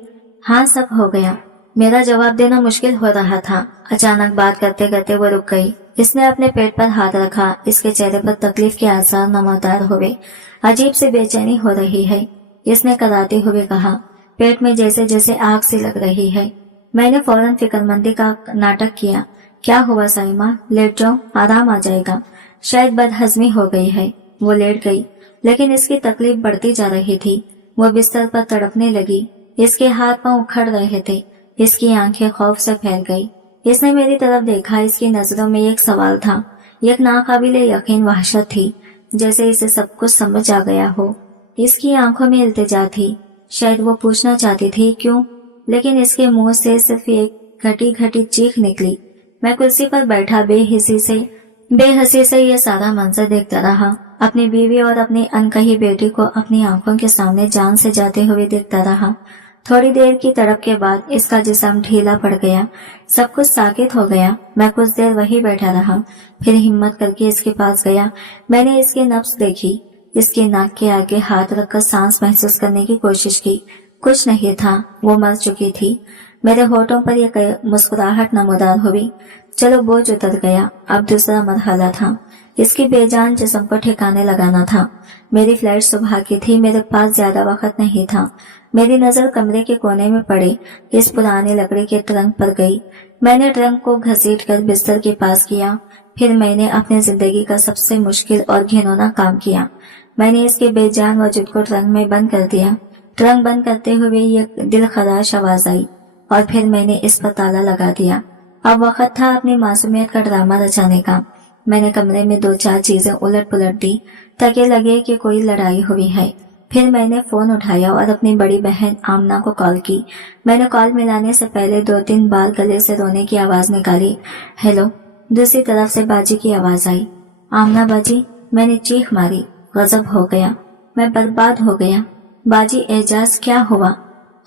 हाँ, सब हो गया। मेरा जवाब देना मुश्किल हो रहा था। अचानक बात करते करते वो रुक गई। इसने अपने पेट पर हाथ रखा। इसके चेहरे पर तकलीफ के आसार नमूदार हुए। अजीब सी बेचैनी हो रही है, इसने कराते हुए कहा। पेट में जैसे जैसे आग सी लग रही है। मैंने फौरन फिक्रमंदी का नाटक किया। क्या हुआ साइमा? लेट जाओ, आराम आ जाएगा। शायद बदहजमी हो गई है। वो लेट गई, लेकिन इसकी तकलीफ बढ़ती जा रही थी। वो बिस्तर पर तड़पने लगी। इसके हाथ पांव उखड़ रहे थे। इसकी आंखें खौफ से फैल गई। इसने मेरी तरफ देखा। इसकी नजरों में एक सवाल था, एक नाकाबिले यकीन वहशत थी, जैसे इसे सब कुछ समझ आ गया हो। इसकी आंखों में इल्तिजा थी। शायद वो पूछना चाहती थी क्यों, लेकिन इसके मुंह से सिर्फ एक घटी घटी चीख निकली। मैं कुर्सी पर बैठा बेहसी से ये सारा मंजर देखता रहा। अपनी बीवी और अपनी अनकही बेटी को अपनी आंखों के सामने जान से जाते हुए देखता रहा। थोड़ी देर की तड़प के बाद इसका जिस्म ढीला पड़ गया। सब कुछ साकित हो गया। मैं कुछ देर वही बैठा रहा, फिर हिम्मत करके इसके पास गया। मैंने इसकी नब्ज देखी। इसकी नाक के आगे हाथ रखकर सांस महसूस करने की कोशिश की। कुछ नहीं था, वो मर चुकी थी। मेरे होठों पर यह मुस्कुराहट नमूदार हुई। चलो, बोझ उतर गया। अब दूसरा मरहला था। इसकी बेजान जिस्म को ठिकाने लगाना था। मेरी फ्लाइट सुबह की थी। मेरे पास ज्यादा वक्त नहीं था। मेरी नजर कमरे के कोने में पड़े इस पुराने लकड़ी के ट्रंक पर गई। मैंने ट्रंक को घसीटकर बिस्तर के पास किया। फिर मैंने अपनी जिंदगी का सबसे मुश्किल और घिनौना काम किया। मैंने इसके बेजान वजूद को ट्रंक में बंद कर दिया। ट्रंक बंद करते हुए एक दिलखराश आवाज आई और फिर मैंने इस पर ताला लगा दिया। अब वक्त था अपनी मासूमियत का ड्रामा रचाने का। मैंने कमरे में 2-4 चीजें उलट पुलट दी ताकि लगे कि कोई लड़ाई हुई है। फिर मैंने फोन उठाया और अपनी बड़ी बहन आमना को कॉल की। मैंने कॉल मिलाने से पहले 2-3 बार गले से रोने की आवाज निकाली। हेलो। दूसरी तरफ से बाजी की आवाज आई। आमना बाजी। मैंने चीख मारी। गजब हो गया, मैं बर्बाद हो गया। बाजी एजाज, क्या हुआ?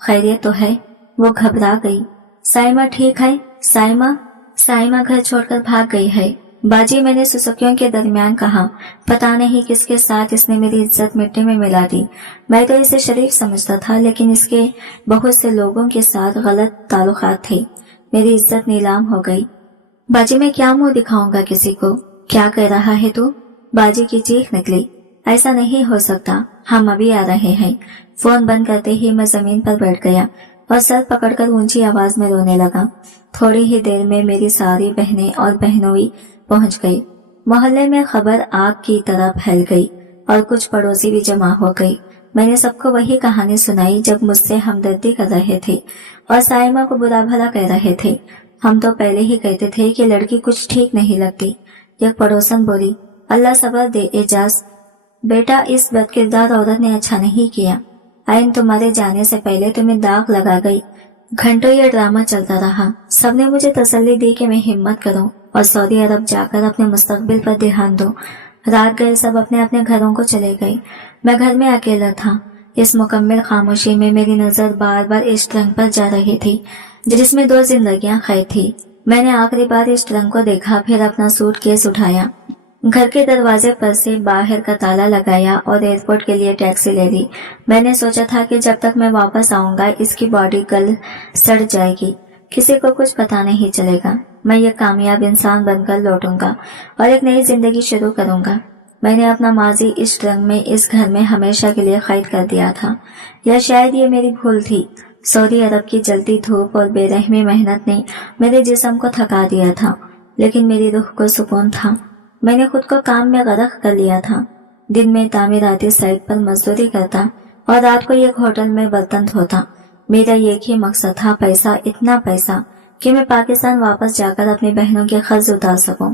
खैरियत तो है? वो घबरा गई। साइमा ठीक है? साइमा घर छोड़कर भाग गई है। बाजी, मैंने सुसुकियों के दरमियान कहा। पता नहीं किसके साथ इसने मेरी इज्जत मिट्टी में मिला दी। मैं तो इसे शरीफ समझता था, लेकिन इसके बहुत से लोगों के साथ गलत ताल्लुकात थे। मेरी इज्जत नीलाम हो गई। बाजी, मैं क्या मुंह दिखाऊंगा किसी को? क्या कह रहा है तू? बाजी की चीख निकली। ऐसा नहीं हो सकता, हम अभी आ रहे हैं। फोन बंद करते ही मैं जमीन पर बैठ गया और सर पकड़कर ऊंची आवाज में रोने लगा। थोड़ी ही देर में मेरी सारी बहनें और बहनोई पहुंच गई। मोहल्ले में खबर आग की तरह फैल गई और कुछ पड़ोसी भी जमा हो गई। मैंने सबको वही कहानी सुनाई जब मुझसे हमदर्दी कर रहे थे और साइमा को बुरा भला कह रहे थे। हम तो पहले ही कहते थे कि लड़की कुछ ठीक नहीं लगती। एक पड़ोसन बोली, अल्लाह सब्र दे एजाज बेटा, इस बदकिरदार औरत ने अच्छा नहीं किया। आइन तुम्हारे जाने से पहले तुम्हें दाग लगा गई। घंटों ये ड्रामा चलता रहा। सबने मुझे तसल्ली दी कि मैं हिम्मत करूं और सऊदी अरब जाकर अपने मुस्तकबिल पर ध्यान दूं। रात गए सब अपने अपने घरों को चले गए। मैं घर में अकेला था। इस मुकम्मल खामोशी में मेरी नजर बार बार इस ट्रंक पर जा रही थी जिसमें 2 जिंदगियां कैद थी। मैंने आखिरी बार इस ट्रंक को देखा, फिर अपना सूटकेस उठाया, घर के दरवाजे पर से बाहर का ताला लगाया और एयरपोर्ट के लिए टैक्सी ले ली। मैंने सोचा था कि जब तक मैं वापस आऊंगा इसकी बॉडी गल सड़ जाएगी, किसी को कुछ पता नहीं चलेगा। मैं ये कामयाब इंसान बनकर लौटूंगा और एक नई जिंदगी शुरू करूंगा। मैंने अपना माजी इस रंग में, इस घर में हमेशा के लिए कैद कर दिया था, या शायद ये मेरी भूल थी। सऊदी अरब की जलती धूप और बेरहमी मेहनत ने मेरे जिस्म को थका दिया था, लेकिन मेरी रूह को सुकून था। मैंने खुद को काम में गर्क कर लिया था। दिन में तामीराती साइट पर मजदूरी करता और रात को एक होटल में बर्तन धोता। मेरा एक ही मकसद था, पैसा, इतना पैसा कि मैं पाकिस्तान वापस जाकर अपनी बहनों के कर्ज उतार सकूं,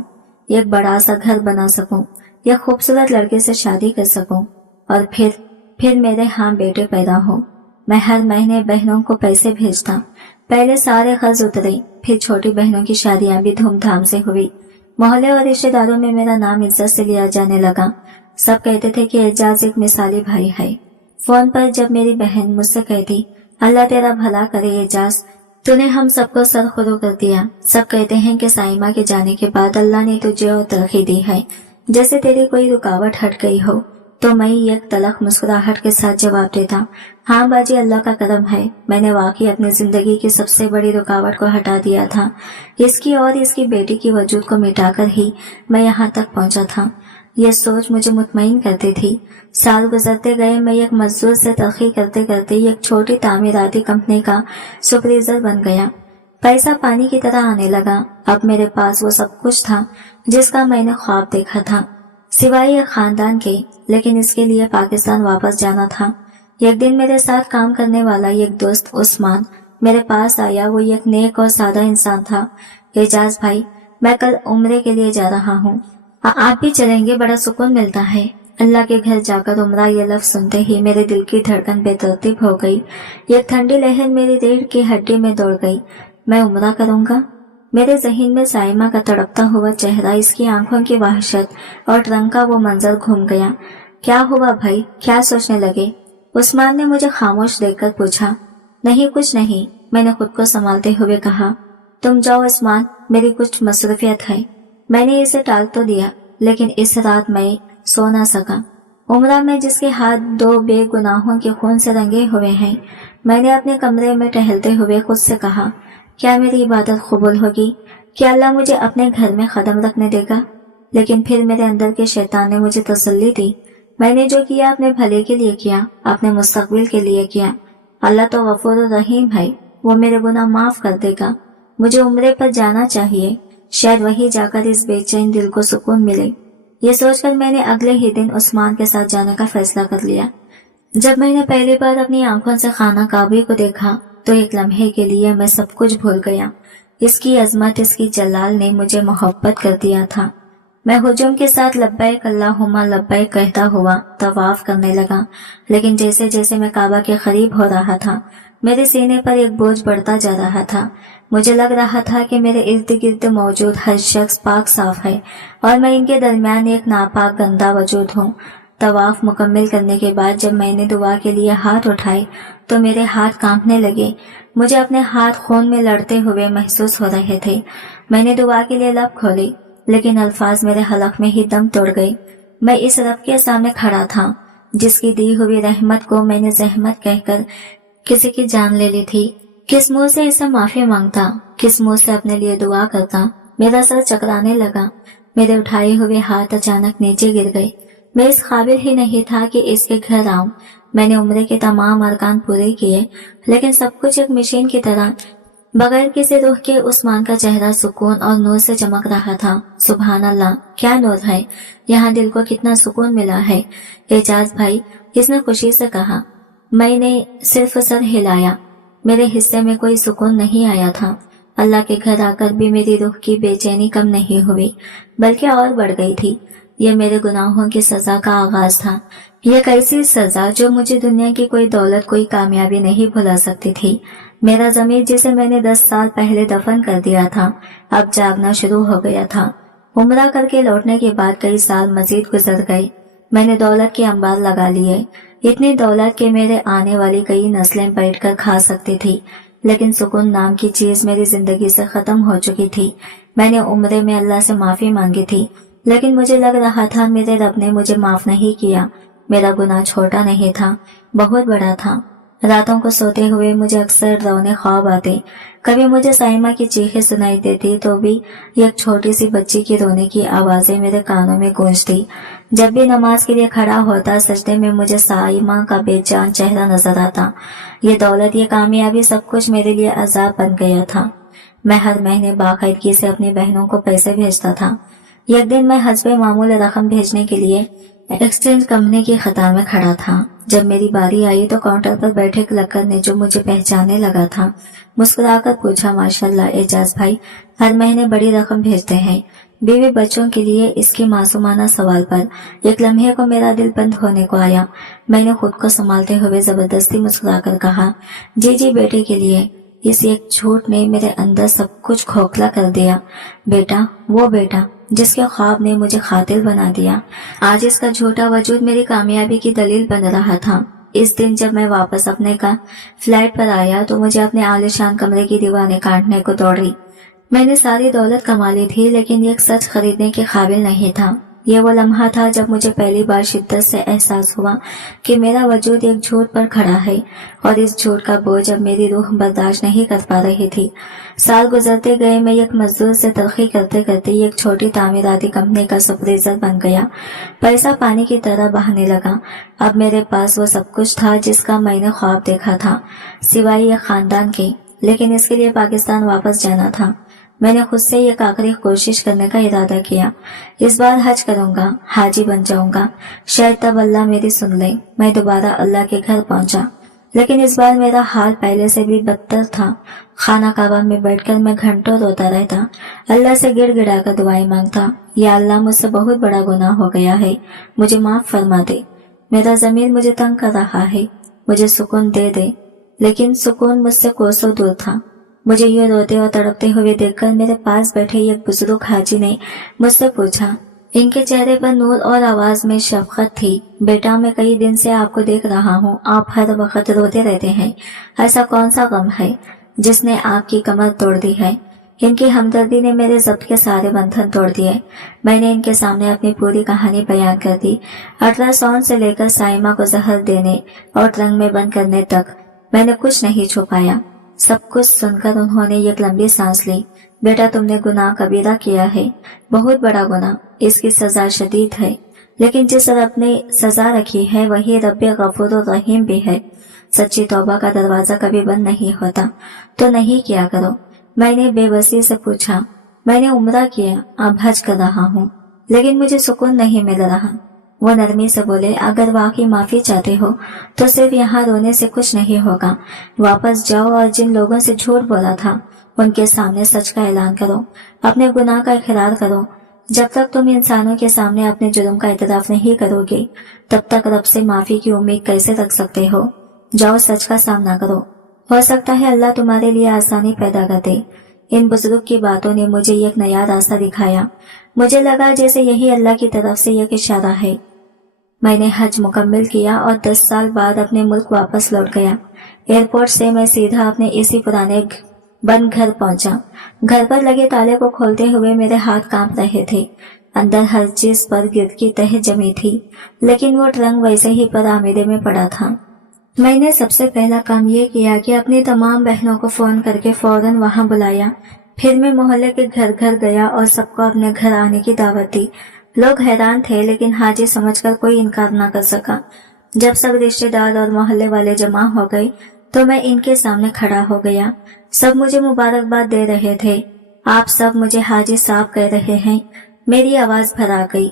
एक बड़ा सा घर बना सकूं, एक खूबसूरत लड़के से शादी कर सकूं और फिर मेरे बेटे पैदा हो। मैं हर महीने बहनों को पैसे भेजता। पहले सारे कर्ज उतरे, फिर छोटी बहनों की शादियां भी धूमधाम से हुई। मोहल्ले और रिश्तेदारों में मेरा नाम इज्जत से लिया जाने लगा। सब कहते थे कि एजाज एक मिसाली भाई है। फोन पर जब मेरी बहन मुझसे कहती, अल्लाह तेरा भला करे एजाज, तूने हम सबको सरखुरू कर दिया। सब कहते हैं कि साइमा के जाने के बाद अल्लाह ने तुझे और तरक्की दी है, जैसे तेरी कोई रुकावट हट गई हो। तो मैं एक तलख मुस्कुराहट के साथ जवाब देता, हाँ बाजी, अल्लाह का करम है, मैंने वाकई अपनी जिंदगी की सबसे बड़ी रुकावट को हटा दिया था। इसकी और इसकी बेटी की वजूद को मिटाकर ही मैं यहाँ तक पहुँचा था। यह सोच मुझे मुतमईन करती थी। साल गुजरते गए, मैं एक मजदूर से तरक्की करते करते एक छोटी तामीराती कंपनी का सुपरवाइजर बन गया। पैसा पानी की तरह आने लगा। अब मेरे पास वो सब कुछ था जिसका मैंने ख्वाब देखा था, सिवाय एक खानदान के। लेकिन इसके लिए पाकिस्तान वापस जाना था। एक दिन मेरे साथ काम करने वाला एक दोस्त उस्मान मेरे पास आया। वो एक नेक और सादा इंसान था। एजाज भाई, मैं कल उम्रे के लिए जा रहा हूँ, आप भी चलेंगे? बड़ा सुकून मिलता है। अल्लाह के घर जाकर उम्रा ये लफ्ज सुनते ही मेरे दिल की धड़कन बेतरतीब हो गई। एक ठंडी लहर मेरी रीढ़ की हड्डी में दौड़ गई। मैं उम्रा करूंगा? मेरे ज़हन में साइमा का तड़पता हुआ चेहरा, इसकी आंखों की वहशत और ट्रंक का वो मंजर घूम गया। क्या हुआ भाई, क्या सोचने लगे? उस्मान ने मुझे खामोश देखकर पूछा। नहीं, कुछ नहीं, मैंने खुद को संभालते हुए कहा। तुम जाओ उस्मान, मेरी कुछ मसरूफियत है। मैंने इसे टाल तो दिया, लेकिन इस रात मैं सो ना सका। उम्रा में जिसके हाथ दो बेगुनाहों के खून से रंगे हुए हैं। मैंने अपने कमरे में टहलते हुए खुद से कहा, क्या मेरी इबादत कबूल होगी? क्या अल्लाह मुझे अपने घर में कदम रखने देगा? लेकिन फिर मेरे अंदर के शैतान ने मुझे तसल्ली दी। मैंने जो किया अपने भले के लिए किया, अपने मुस्तकबिल के लिए किया। अल्लाह तो गफूर रहीम है, वो मेरे गुनाह माफ कर देगा। मुझे उम्रे पर जाना चाहिए, शायद वही जाकर इस बेचैन दिल को सुकून मिले। ये सोचकर मैंने अगले ही दिन उस्मान के साथ जाने का फैसला कर लिया। जब मैंने पहली बार अपनी आंखों से खाना काबे को देखा तो एक लम्हे के लिए मैं सब कुछ भूल गया। इसकी अजमत, इसकी जलाल ने मुझे मोहब्बत कर दिया था। मैं हुजूम के साथ लब्बैक अल्लाहुम्मा लब्बैक कहता हुआ तवाफ करने लगा। लेकिन जैसे जैसे मैं काबा के करीब हो रहा था, मेरे सीने पर एक बोझ बढ़ता जा रहा था। मुझे लग रहा था कि मेरे इर्द गिर्द मौजूद हर शख्स पाक साफ है और मैं इनके दरमियान एक नापाक गंदा वजूद हूँ। तवाफ मुकम्मल करने के बाद जब मैंने दुआ के लिए हाथ उठाए तो मेरे हाथ कांपने लगे। मुझे अपने हाथ खून में लड़ते हुए महसूस हो रहे थे। मैंने दुआ के लिए लब खोली, लेकिन अल्फाज मेरे हलक में ही दम तोड़ गए। मैं इस रब के सामने खड़ा था जिसकी दी हुई रहमत को मैंने जहमत कहकर किसी की जान ले ली थी। किस मुंह से इसे माफी मांगता, किस मुंह से अपने लिए दुआ करता। मेरा सर चकराने लगा। मेरे उठाए हुए हाथ अचानक नीचे गिर गए। मैं इस काबिल ही नहीं था कि इसके घर आऊं। मैंने उम्रे के तमाम अरकान पूरे किए, लेकिन सब कुछ एक मशीन की तरह बगैर किसी रूह के उस्मान का चेहरा सुकून और नूर से चमक रहा था। सुभान अल्लाह, क्या नूर है, यहाँ दिल को कितना सुकून मिला है। एजाज भाई, इसने खुशी से कहा। मैंने सिर्फ सर हिलाया। मेरे हिस्से में कोई सुकून नहीं आया था। अल्लाह के घर आकर भी मेरी रूह की बेचैनी कम नहीं हुई, बल्कि और बढ़ गई थी। यह मेरे गुनाहों की सजा का आगाज था। यह कैसी सजा जो मुझे दुनिया की कोई दौलत, कोई कामयाबी नहीं भुला सकती थी। मेरा ज़मीर जिसे मैंने 10 साल पहले दफन कर दिया था, अब जागना शुरू हो गया था। उम्रा करके लौटने के बाद कई साल मजीद गुजर गए। मैंने दौलत के अंबार लगा लिए, इतनी दौलत के मेरे आने वाली कई नस्लें बैठकर खा सकती थी। लेकिन सुकून नाम की चीज मेरी जिंदगी से खत्म हो चुकी थी। मैंने उम्रे में अल्लाह से माफी मांगी थी, लेकिन मुझे लग रहा था मेरे रब ने मुझे माफ नहीं किया। मेरा गुनाह छोटा नहीं था, बहुत बड़ा था। रातों को सोते हुए मुझे अक्सर रोने ख्वाब आते। कभी मुझे साइमा की चीखें सुनाई देती तो भी एक छोटी सी बच्ची की रोने की आवाजें मेरे कानों में गूंजती। जब भी नमाज के लिए खड़ा होता, सजदे में मुझे साइमा का बेजान चेहरा नजर आता। ये दौलत, ये कामयाबी, सब कुछ मेरे लिए अजाब बन गया था। मैं हर महीने बाकायदगी से अपनी बहनों को पैसे भेजता था। एक दिन मैं हस्बे मामूल रकम भेजने के लिए एक्सचेंज कंपनी की कतार में खड़ा था। जब मेरी बारी आई तो काउंटर पर बैठे क्लर्क ने, जो मुझे पहचानने लगा था, मुस्कुराकर पूछा, माशाल्लाह एजाज भाई, हर महीने बड़ी रकम भेजते हैं। बीवी बच्चों के लिए इसके मासूमाना सवाल पर एक लम्हे को मेरा दिल बंद होने को आया। मैंने खुद को संभालते हुए जबरदस्ती मुस्कुराकर कहा, जी बेटे के लिए। इस एक झूठ ने मेरे अंदर सब कुछ खोखला कर दिया। बेटा, वो बेटा जिसके ख्वाब ने मुझे कातिल बना दिया, आज इसका झूठा वजूद मेरी कामयाबी की दलील बन रहा था। इस दिन जब मैं वापस अपने का फ्लाइट पर आया तो मुझे अपने आलीशान कमरे की दीवारें काटने को दौड़ी। मैंने सारी दौलत कमा ली थी, लेकिन एक सच खरीदने के काबिल नहीं था। ये वो लम्हा था जब मुझे पहली बार शिद्दत से एहसास हुआ कि मेरा वजूद एक झूठ पर खड़ा है और इस झूठ का बोझ अब मेरी रूह बर्दाश्त नहीं कर पा रही थी। साल गुजरते गए, मैं एक मजदूर से तरक्की करते करते एक छोटी तामीराती कंपनी का सुपरवाइजर बन गया। पैसा पानी की तरह बहने लगा। अब मेरे पास वो सब कुछ था जिसका मैंने ख्वाब देखा था, सिवाय एक खानदान के। लेकिन इसके लिए पाकिस्तान वापस जाना था। मैंने खुद से एक आखिरी कोशिश करने का इरादा किया। इस बार हज करूंगा, हाजी बन जाऊंगा। शायद तब अल्लाह मेरी सुन ले। मैं दोबारा अल्लाह के घर पहुंचा, लेकिन इस बार मेरा हाल पहले से भी बदतर था। खाना काबा में बैठकर मैं घंटों रोता रहता, अल्लाह से गिड़गिड़ा कर दुआएं मांगता, या अल्लाह मुझसे बहुत बड़ा गुनाह हो गया है, मुझे माफ फरमा दे। मेरा ज़मीर मुझे तंग कर रहा है, मुझे सुकून दे दे। लेकिन सुकून मुझसे कोसों दूर था। मुझे ये रोते और तड़पते हुए देखकर मेरे पास बैठे एक बुजुर्ग हाजी ने मुझसे पूछा। इनके चेहरे पर नूर और आवाज में शफकत थी। बेटा, मैं कई दिन से आपको देख रहा हूँ, आप हर वक्त रोते रहते हैं। ऐसा कौन सा गम है जिसने आपकी कमर तोड़ दी है? इनकी हमदर्दी ने मेरे ज़ब्त के सारे बंधन तोड़ दिए। मैंने इनके सामने अपनी पूरी कहानी बयान कर दी, अल्ट्रासाउंड से लेकर साइमा को जहर देने और ट्रंक में बंद करने तक। मैंने कुछ नहीं छुपाया। सब कुछ सुनकर उन्होंने एक लंबी सांस ली। बेटा, तुमने गुनाह कबीरा किया है, बहुत बड़ा गुनाह। इसकी सजा शदीद है, लेकिन जिस रब ने सजा रखी है वही रब गफूर और रहीम भी है। सच्ची तौबा का दरवाजा कभी बंद नहीं होता, तो नहीं किया करो। मैंने बेबसी से पूछा। मैंने उम्रा किया, अब हज कर रहा हूँ, लेकिन मुझे सुकून नहीं मिल रहा। वो नरमी से बोले, अगर वाकई माफी चाहते हो तो सिर्फ यहाँ रोने से कुछ नहीं होगा। वापस जाओ और जिन लोगों से झूठ बोला था उनके सामने सच का ऐलान करो, अपने गुनाह का इकरार करो। जब तक तुम इंसानों के सामने अपने जुर्म का इतराफ नहीं करोगे, तब तक रब से माफी की उम्मीद कैसे रख सकते हो? जाओ, सच का सामना करो, हो सकता है अल्लाह तुम्हारे लिए आसानी पैदा कर दे। इन बुजुर्ग की बातों ने मुझे एक नया रास्ता दिखाया। मुझे लगा जैसे यही अल्लाह की तरफ से एक इशारा है। मैंने हज मुकम्मल किया और 10 साल बाद अपने मुल्क वापस लौट गया। एयरपोर्ट से मैं सीधा अपने इसी पुराने बंद घर पहुंचा। घर पर लगे ताले को खोलते हुए मेरे हाथ कांप रहे थे। अंदर हर चीज पर गिर्द की तह जमी थी, लेकिन वो ट्रंक वैसे ही पर आमेदे में पड़ा था। मैंने सबसे पहला काम ये किया कि अपनी तमाम बहनों को फोन करके फौरन वहां बुलाया। फिर मैं मोहल्ले के घर घर गया और सबको अपने घर आने की दावत दी। लोग हैरान थे, लेकिन हाजी समझकर कोई इनकार न कर सका। जब सब रिश्तेदार और मोहल्ले वाले जमा हो गए तो मैं इनके सामने खड़ा हो गया। सब मुझे मुबारकबाद दे रहे थे। आप सब मुझे हाजी साहब कह रहे हैं। मेरी आवाज भर आ गई,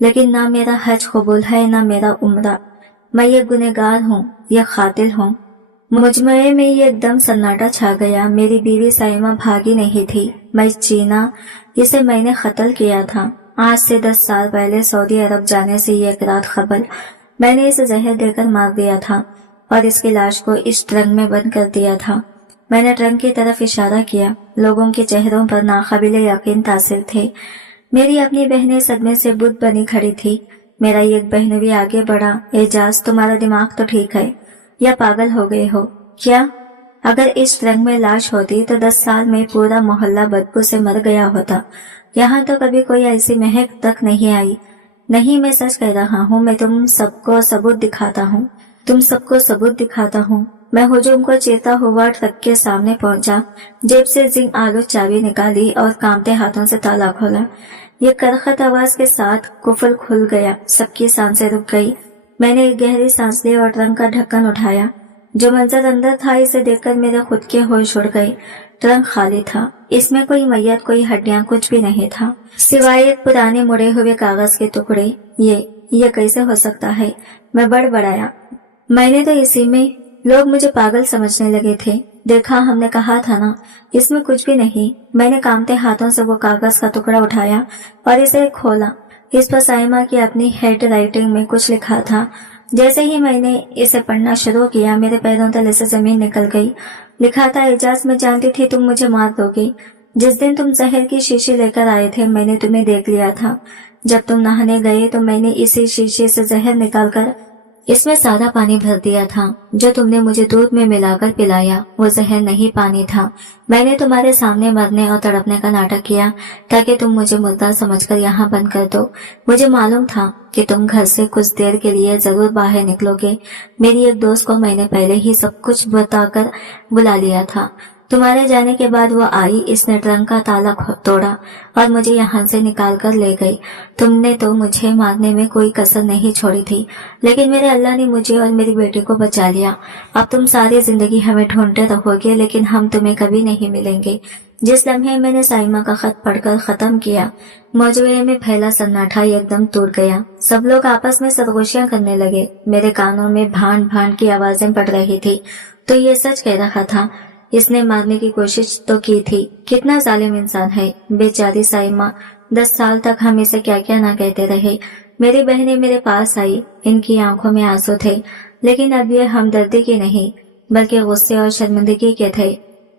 लेकिन ना मेरा हज कबूल है, ना मेरा उम्रा। मैं ये गुनहगार हूँ, ये कातिल हूँ। मुजमए में ये एकदम सन्नाटा छा गया। मेरी बीवी साइमा भागी नहीं थी, मैं चीना, इसे मैंने कत्ल किया था। आज से 10 साल पहले सऊदी अरब जाने से एक रात कबल मैंने इसे जहर देकर मार दिया था और इसकी लाश को इस ट्रंक में बंद कर दिया था। मैंने ट्रंक की तरफ इशारा किया। लोगों के चेहरों पर नाकाबिल यकीन तासिर थे। मेरी अपनी बहनें सदमे से बुत बनी खड़ी थी। मेरा एक बहन भी आगे बढ़ा। एजाज, तुम्हारा दिमाग तो ठीक है या पागल हो गए हो क्या? अगर इस ट्रंक में लाश होती तो 10 साल में पूरा मोहल्ला बदबू से मर गया होता। यहाँ तो कभी कोई ऐसी महक तक नहीं आई। नहीं, मैं सच कह रहा हूँ। मैं तुम सबको सबूत दिखाता हूँ। मैं हुजूम को चीरता हुआ ट्रक के सामने पहुंचा, जेब से जिंक आलू चाबी निकाली और कांपते हाथों से ताला खोला। ये करखत आवाज के साथ कुफल खुल गया। सबकी सांसें रुक गई। मैंने एक गहरी सांस ली और ट्रंक का ढक्कन उठाया। जो मंजर अंदर था, इसे देखकर मेरे खुद के होश उड़ गए। ट्रंक खाली था। इसमें कोई मैयत, कोई हड्डियां, कुछ भी नहीं था, सिवाय एक पुराने मुड़े हुए कागज के टुकड़े। ये कैसे हो सकता है? मैं बड़बड़ाया। मैंने तो इसी में। लोग मुझे पागल समझने लगे थे। देखा, हमने कहा था ना, इसमें कुछ भी नहीं। मैंने कांपते हाथों से वो कागज का टुकड़ा उठाया और इसे खोला। इस पर साइमा की अपनी हैंड राइटिंग में कुछ लिखा था। जैसे ही मैंने इसे पढ़ना शुरू किया, मेरे पैरों तले से जमीन निकल गई। लिखा था, एजाज, मैं जानती थी तुम मुझे मार दोगे। जिस दिन तुम जहर की शीशी लेकर आए थे, मैंने तुम्हें देख लिया था। जब तुम नहाने गए तो मैंने इसी शीशे से जहर निकालकर इसमें सादा पानी भर दिया था। जो तुमने मुझे दूध में मिलाकर पिलाया वो जहर नहीं, पानी था। मैंने तुम्हारे सामने मरने और तड़पने का नाटक किया ताकि तुम मुझे मुर्दा समझकर यहाँ बंद कर दो। मुझे मालूम था कि तुम घर से कुछ देर के लिए जरूर बाहर निकलोगे। मेरी एक दोस्त को मैंने पहले ही सब कुछ बताकर बुला लिया था। तुम्हारे जाने के बाद वो आई, इसने ट्रंक का ताला तोड़ा और मुझे यहाँ से निकाल कर ले गई। तुमने तो मुझे मारने में कोई कसर नहीं छोड़ी थी, लेकिन मेरे अल्लाह ने मुझे और मेरी बेटी को बचा लिया। अब तुम सारी जिंदगी हमें ढूंढते रहोगे, लेकिन हम तुम्हें कभी नहीं मिलेंगे। जिस लम्हे मैंने साइमा का खत पढ़कर खत्म किया, मौजूए में फैला सन्नाटा एकदम टूट गया। सब लोग आपस में सरगोशियां करने लगे। मेरे कानों में भान भान की आवाजें पड़ रही थी। तो ये सच कह रहा था, इसने मारने की कोशिश तो की थी। कितना जालिम इंसान है बेचारी साइमा। 10 साल तक हम इसे क्या क्या ना कहते रहे। मेरी बहनें मेरे पास आई, इनकी आंखों में आंसू थे, लेकिन अब ये हमदर्दी के नहीं बल्कि गुस्से और शर्मिंदगी के थे।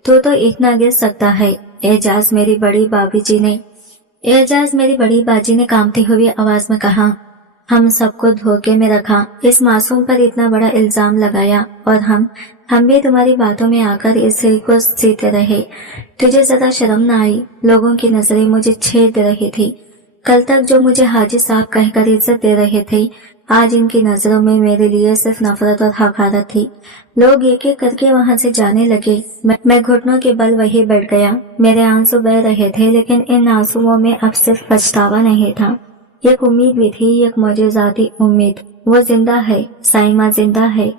तू तो इतना गिर सकता है, एजाज मेरी बड़ी बाजी ने कांपती हुई आवाज में कहा। हम सबको धोखे में रखा, इस मासूम पर इतना बड़ा इल्जाम लगाया और हम भी तुम्हारी बातों में आकर इसे को सीते रहे। तुझे ज्यादा शर्म न आई? लोगों की नजरें मुझे छेद रही थी। कल तक जो मुझे हाजी साहब कहकर इज्जत दे रहे थे, आज इनकी नजरों में मेरे लिए सिर्फ नफरत और हकारत थी। लोग एक एक करके वहां से जाने लगे। मैं घुटनों के बल वहीं बैठ गया। मेरे आंसू बह रहे थे, लेकिन इन आंसुओं में अब सिर्फ पछतावा नहीं था, एक उम्मीद भी थी, एक मौजूदाती उम्मीद। वो जिंदा है, साइमा जिंदा है।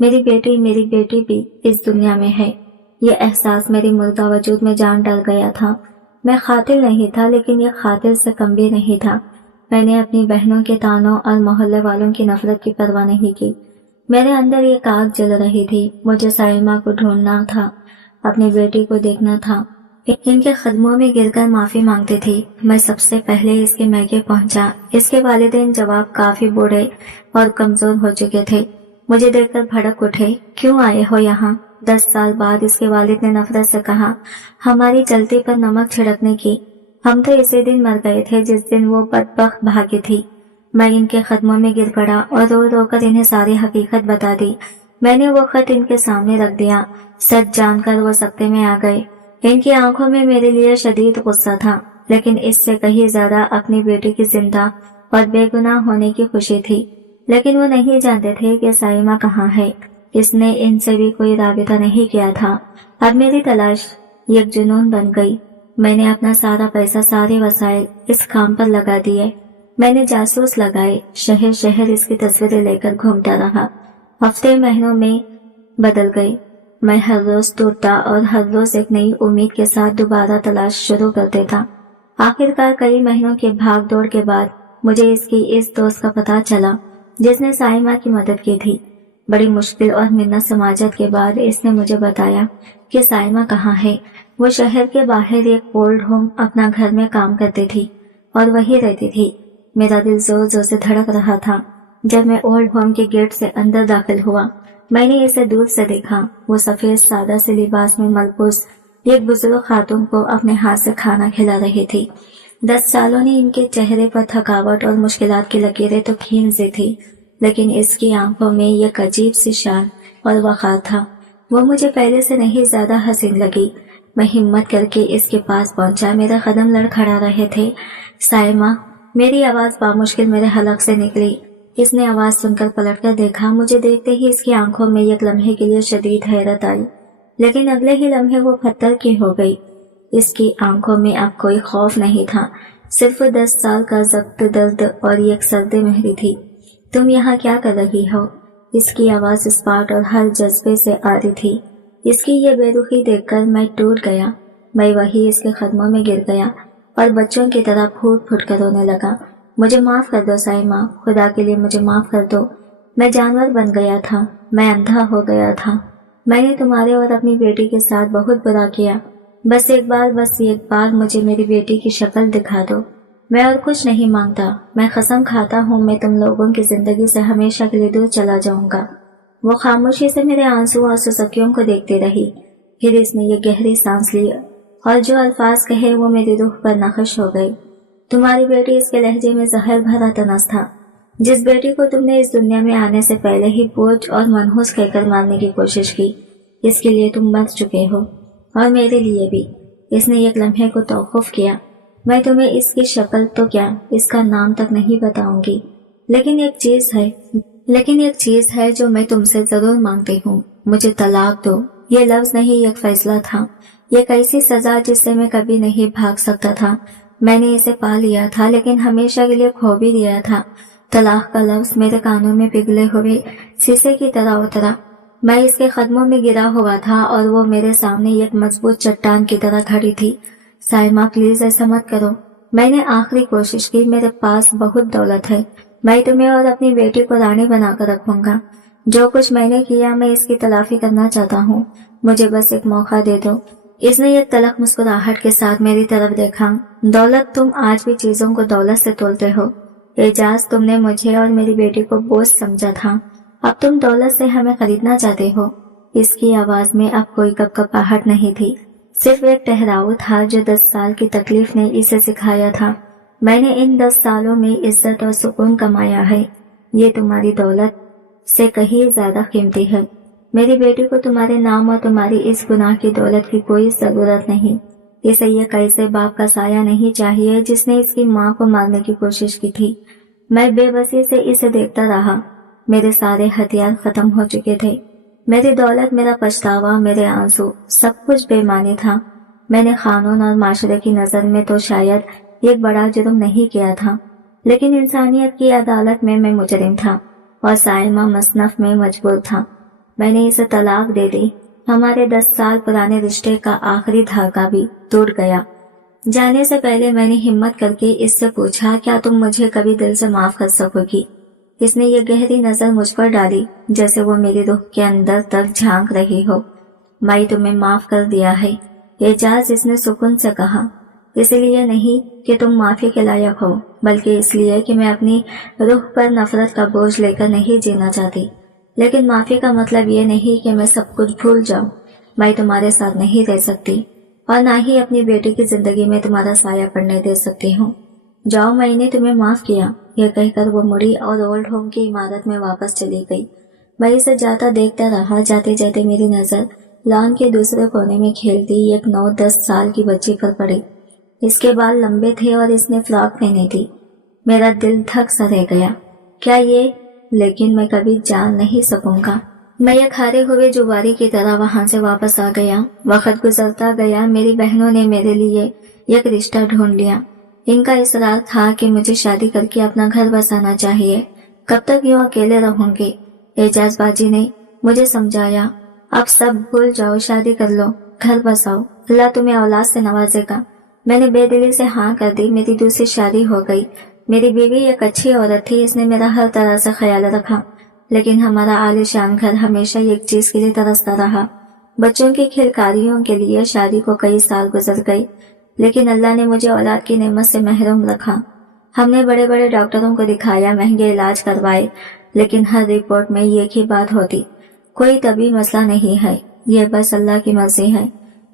मेरी बेटी भी इस दुनिया में है। ये एहसास मेरी मुर्दा वजूद में जान डाल गया था। मैं कातिल नहीं था, लेकिन ये कातिल से कम भी नहीं था। मैंने अपनी बहनों के तानों और मोहल्ले वालों की नफरत की परवाह नहीं की। मेरे अंदर ये आग जल रही थी। मुझे साइमा को ढूंढना था, अपनी बेटी को देखना था। इनके कदमों में गिरकर माफी मांगती थी। मैं सबसे पहले इसके मैके पहुंचा। इसके वालिदैन जवाब काफी बूढ़े और कमजोर हो चुके थे। मुझे देखकर भड़क उठे। क्यों आए हो यहाँ? 10 साल बाद इसके वालिद ने नफरत से कहा। हमारी जलती पर नमक छिड़कने की। हम तो इसी दिन मर गए थे जिस दिन वो बदबख्त भागी थी। मैं इनके कदमों में गिर पड़ा और रो रो कर इन्हें सारी हकीकत बता दी। मैंने वो खत इनके सामने रख दिया। सच जानकर वो सख्ते में आ गए। इनकी आंखों में मेरे लिए शदीद गुस्सा था, लेकिन इससे कहीं ज्यादा अपनी बेटी की जिंदा और बेगुनाह होने की खुशी थी। लेकिन वो नहीं जानते थे कि साइमा कहाँ है। इसने इनसे भी कोई राबिता नहीं किया था। अब मेरी तलाश एक जुनून बन गई। मैंने अपना सारा पैसा, सारे वसाइल इस काम पर लगा दिए। मैंने जासूस लगाए, शहर शहर इसकी तस्वीरें लेकर घूमता रहा। हफ्ते महीनों में बदल गए। मैं हर रोज टूटता और हर रोज एक नई उम्मीद के साथ दोबारा तलाश शुरू कर देता। आखिरकार कई महीनों के भाग दौड़ के बाद मुझे इसकी इस दोस्त का पता चला जिसने साइमा की मदद की थी। बड़ी मुश्किल और मिन्नत समाजत के बाद इसने मुझे बताया कि साइमा कहाँ है। वो शहर के बाहर एक ओल्ड होम अपना घर में काम करती थी और वहीं रहती थी। मेरा दिल जोर जोर से धड़क रहा था। जब मैं ओल्ड होम के गेट से अंदर दाखिल हुआ, मैंने इसे दूर से देखा। वो सफेद सादा से लिबास में मलबूस एक बुजुर्ग खातून को अपने हाथ से खाना खिला रही थी। 10 सालों ने इनके चेहरे पर थकावट और मुश्किलात की लकीरें तो खींच दी थी, लेकिन इसकी आंखों में एक अजीब सी शान और वक़ार था। वो मुझे पहले से नहीं ज्यादा हसीन लगी। मैं हिम्मत करके इसके पास पहुंचा। मेरे कदम लड़खड़ा रहे थे। साइमा, मेरी आवाज बामुश्किल मेरे हलक से निकली। इसने आवाज सुनकर पलटकर देखा। मुझे देखते ही इसकी आंखों में एक लम्हे के लिए शदीद हैरत आई, लेकिन अगले ही लम्हे वो पत्थर की हो गई। इसकी आंखों में अब कोई खौफ नहीं था, सिर्फ 10 साल का जब्त दर्द और एक सर्दी मेहरी थी। तुम यहाँ क्या कर रही हो? इसकी आवाज स्पाट और हर जज्बे से आ रही थी। इसकी ये बेरुखी देखकर मैं टूट गया। मैं वही इसके कदमों में गिर गया और बच्चों की तरह फूट फूट कर रोने लगा। मुझे माफ कर दो साइमा, खुदा के लिए मुझे माफ कर दो। मैं जानवर बन गया था, मैं अंधा हो गया था, میں نے تمہارے اور اپنی بیٹی کے ساتھ بہت برا کیا. بس ایک بار مجھے میری بیٹی کی شکل دکھا دو. میں اور کچھ نہیں مانگتا. میں قسم کھاتا ہوں میں تم لوگوں کی زندگی سے ہمیشہ کے لیے دور چلا جاؤں گا. وہ خاموشی سے میرے آنسو اور سسکیوں کو دیکھتی رہی. پھر اس نے یہ گہری سانس لی اور جو الفاظ کہے وہ میری روح پر نقش ہو گئی. تمہاری بیٹی اس کے لہجے میں زہر بھرا طنز تھا. جس بیٹی کو تم نے اس دنیا میں آنے سے پہلے ہی بوجھ اور منحوس کہہ کر مارنے کی کوشش کی، اس کے لیے تم مر چکے ہو، اور میرے لیے بھی. اس نے ایک لمحے کو توقف کیا. میں تمہیں اس کی شکل تو کیا، اس کا نام تک نہیں بتاؤں گی، لیکن ایک چیز ہے جو میں تم سے ضرور مانگتی ہوں. مجھے طلاق دو. یہ لفظ نہیں، ایک فیصلہ تھا. ایک ایسی سزا جس سے میں کبھی نہیں بھاگ سکتا تھا. میں نے اسے پا لیا تھا لیکن ہمیشہ کے لیے کھو بھی دیا تھا. طلاق کا لفظ میرے کانوں میں پگھلے ہوئے شیشے کی طرح اترا. میں اس کے قدموں میں گرا ہوا تھا اور وہ میرے سامنے ایک مضبوط چٹان کی طرح کھڑی تھی. سائمہ پلیز ایسا مت کرو. میں نے آخری کوشش کی. میرے پاس بہت دولت ہے. میں تمہیں اور اپنی بیٹی کو رانی بنا کر رکھوں گا. جو کچھ میں نے کیا میں اس کی تلافی کرنا چاہتا ہوں. مجھے بس ایک موقع دے دو. اس نے ایک تلخ مسکراہٹ کے ساتھ میری طرف دیکھا. دولت، تم آج بھی چیزوں کو دولت سے تولتے ہو. اعجاز، تم نے مجھے اور میری بیٹی کو بوجھ سمجھا تھا، اب تم دولت سے ہمیں خریدنا چاہتے ہو. اس کی آواز میں اب کوئی کپکپاہٹ نہیں تھی، صرف ایک ٹہراؤ تھا جو 10 سال کی تکلیف نے اسے سکھایا تھا. میں نے ان 10 سالوں میں عزت اور سکون کمایا ہے. یہ تمہاری دولت سے کہیں زیادہ قیمتی ہے. میری بیٹی کو تمہارے نام اور تمہاری اس گناہ کی دولت کی کوئی ضرورت نہیں. اسے یہ کیسے باپ کا سایہ نہیں چاہیے جس نے اس کی ماں کو مارنے کی کوشش کی تھی. میں بے بسی سے اسے دیکھتا رہا. میرے سارے ہتھیار ختم ہو چکے تھے. میری دولت، میرا پچھتاوا، میرے آنسو، سب کچھ بے معنی تھا. میں نے قانون اور معاشرے کی نظر میں تو شاید ایک بڑا جرم نہیں کیا تھا، لیکن انسانیت کی عدالت میں مجرم تھا اور سائمہ مصنف میں مجبور تھا. میں نے اسے طلاق دے دی. ہمارے 10 سال پرانے رشتے کا آخری دھاگا بھی ٹوٹ گیا. جانے سے پہلے میں نے ہمت کر کے اس سے پوچھا، کیا تم مجھے کبھی دل سے معاف کر سکو گی؟ اس نے یہ گہری نظر مجھ پر ڈالی جیسے وہ میری روح کے اندر تک جھانک رہی ہو. میں تمہیں معاف کر دیا ہے اعجاز، اس نے سکون سے کہا. اس لیے نہیں کہ تم معافی کے لائق ہو، بلکہ اس لیے کہ میں اپنی روح پر نفرت کا بوجھ لے کر نہیں جینا چاہتی. لیکن معافی کا مطلب یہ نہیں کہ میں سب کچھ بھول جاؤں. میں تمہارے ساتھ نہیں رہ سکتی اور نہ ہی اپنی بیٹی کی زندگی میں تمہارا سایہ پڑنے دے سکتی ہوں. جاؤ، میں نے تمہیں معاف کیا. یہ کہہ کر وہ مڑی اور اولڈ ہوم کی عمارت میں واپس چلی گئی. میں اسے جاتا دیکھتا رہا. جاتے جاتے میری نظر لان کے دوسرے کونے میں کھیلتی ایک 9-10 سال کی بچی پر پڑی. اس کے بال لمبے تھے اور اس نے فراک پہنی تھی. میرا دل دھک سا رہ گیا. کیا یہ؟ لیکن میں کبھی جان نہیں سکوں گا. میں ایک ہارے ہوئے جواری کی طرح وہاں سے واپس آ گیا. وقت گزرتا گیا. میری بہنوں نے میرے لیے ایک رشتہ ڈھونڈ لیا. ان کا اصرار تھا کہ مجھے شادی کر کے اپنا گھر بسانا چاہیے. کب تک یوں اکیلے رہوں گے؟ اعجاز باجی نے مجھے سمجھایا. اب سب بھول جاؤ، شادی کر لو، گھر بساؤ، اللہ تمہیں اولاد سے نوازے گا. میں نے بے دلی سے ہاں کر دی. میری دوسری شادی ہو گئی. میری بیوی ایک اچھی عورت تھی. اس نے میرا ہر طرح سے خیال رکھا. لیکن ہمارا عالیشان گھر ہمیشہ ایک چیز کے لیے ترستا رہا، بچوں کی کھلکاریوں کے لیے. شادی کو کئی سال گزر گئے لیکن اللہ نے مجھے اولاد کی نعمت سے محروم رکھا. ہم نے بڑے بڑے ڈاکٹروں کو دکھایا، مہنگے علاج کروائے، لیکن ہر رپورٹ میں ایک ہی بات ہوتی، کوئی طبی مسئلہ نہیں ہے، یہ بس اللہ کی مرضی ہے.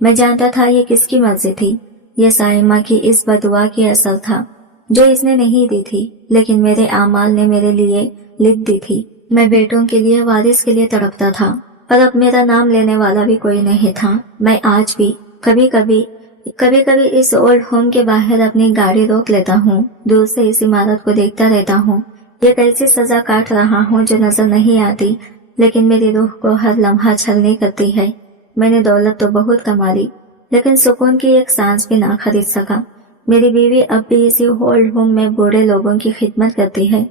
میں جانتا تھا یہ کس کی مرضی تھی. یہ سائمہ کی اس بدعا کی اثر تھا جو اس نے نہیں دی تھی، لیکن میرے اعمال نے میرے لیے لکھ دی تھی. میں بیٹوں کے لیے، وارث کے لیے تڑپتا تھا، اور اب میرا نام لینے والا بھی کوئی نہیں تھا. میں آج بھی کبھی کبھی اس اولڈ ہوم کے باہر اپنی گاڑی روک لیتا ہوں، دور سے اس عمارت کو دیکھتا رہتا ہوں. یہ ایسی سزا کاٹ رہا ہوں جو نظر نہیں آتی، لیکن میری روح کو ہر لمحہ چھلنی کرتی ہے. میں نے دولت تو بہت کما لی، لیکن سکون کی ایک سانس بھی نہ خرید سکا. میری بیوی اب بھی اسی اولڈ ہوم میں بوڑھے لوگوں کی خدمت کرتی ہے،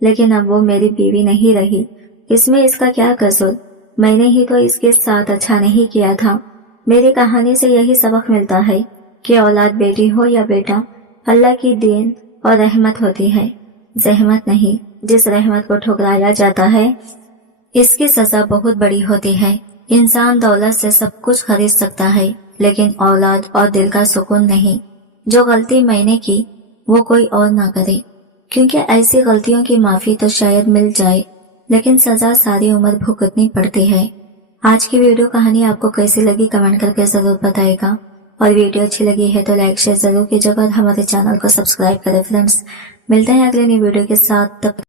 لیکن اب وہ میری بیوی نہیں رہی. اس میں اس کا کیا قصور؟ میں نے ہی تو اس کے ساتھ اچھا نہیں کیا تھا. میری کہانی سے یہی سبق ملتا ہے کہ اولاد بیٹی ہو یا بیٹا، اللہ کی دین اور رحمت ہوتی ہے، زحمت نہیں. جس رحمت کو ٹھکرایا جاتا ہے اس کی سزا بہت بڑی ہوتی ہے. इंसान दौलत से सब कुछ खरीद सकता है, लेकिन औलाद और दिल का सुकून नहीं। जो गलती मैंने की वो कोई और ना करे, क्योंकि ऐसी गलतियों की माफी तो शायद मिल जाए, लेकिन सजा सारी उम्र भुगतनी पड़ती है। आज की वीडियो कहानी आपको कैसी लगी कमेंट करके जरूर बताएगा, और वीडियो अच्छी लगी है तो लाइक शेयर जरूर कीजिएगा और हमारे चैनल को सब्सक्राइब करें फ्रेंड्स। मिलते हैं अगले नई वीडियो के साथ, तब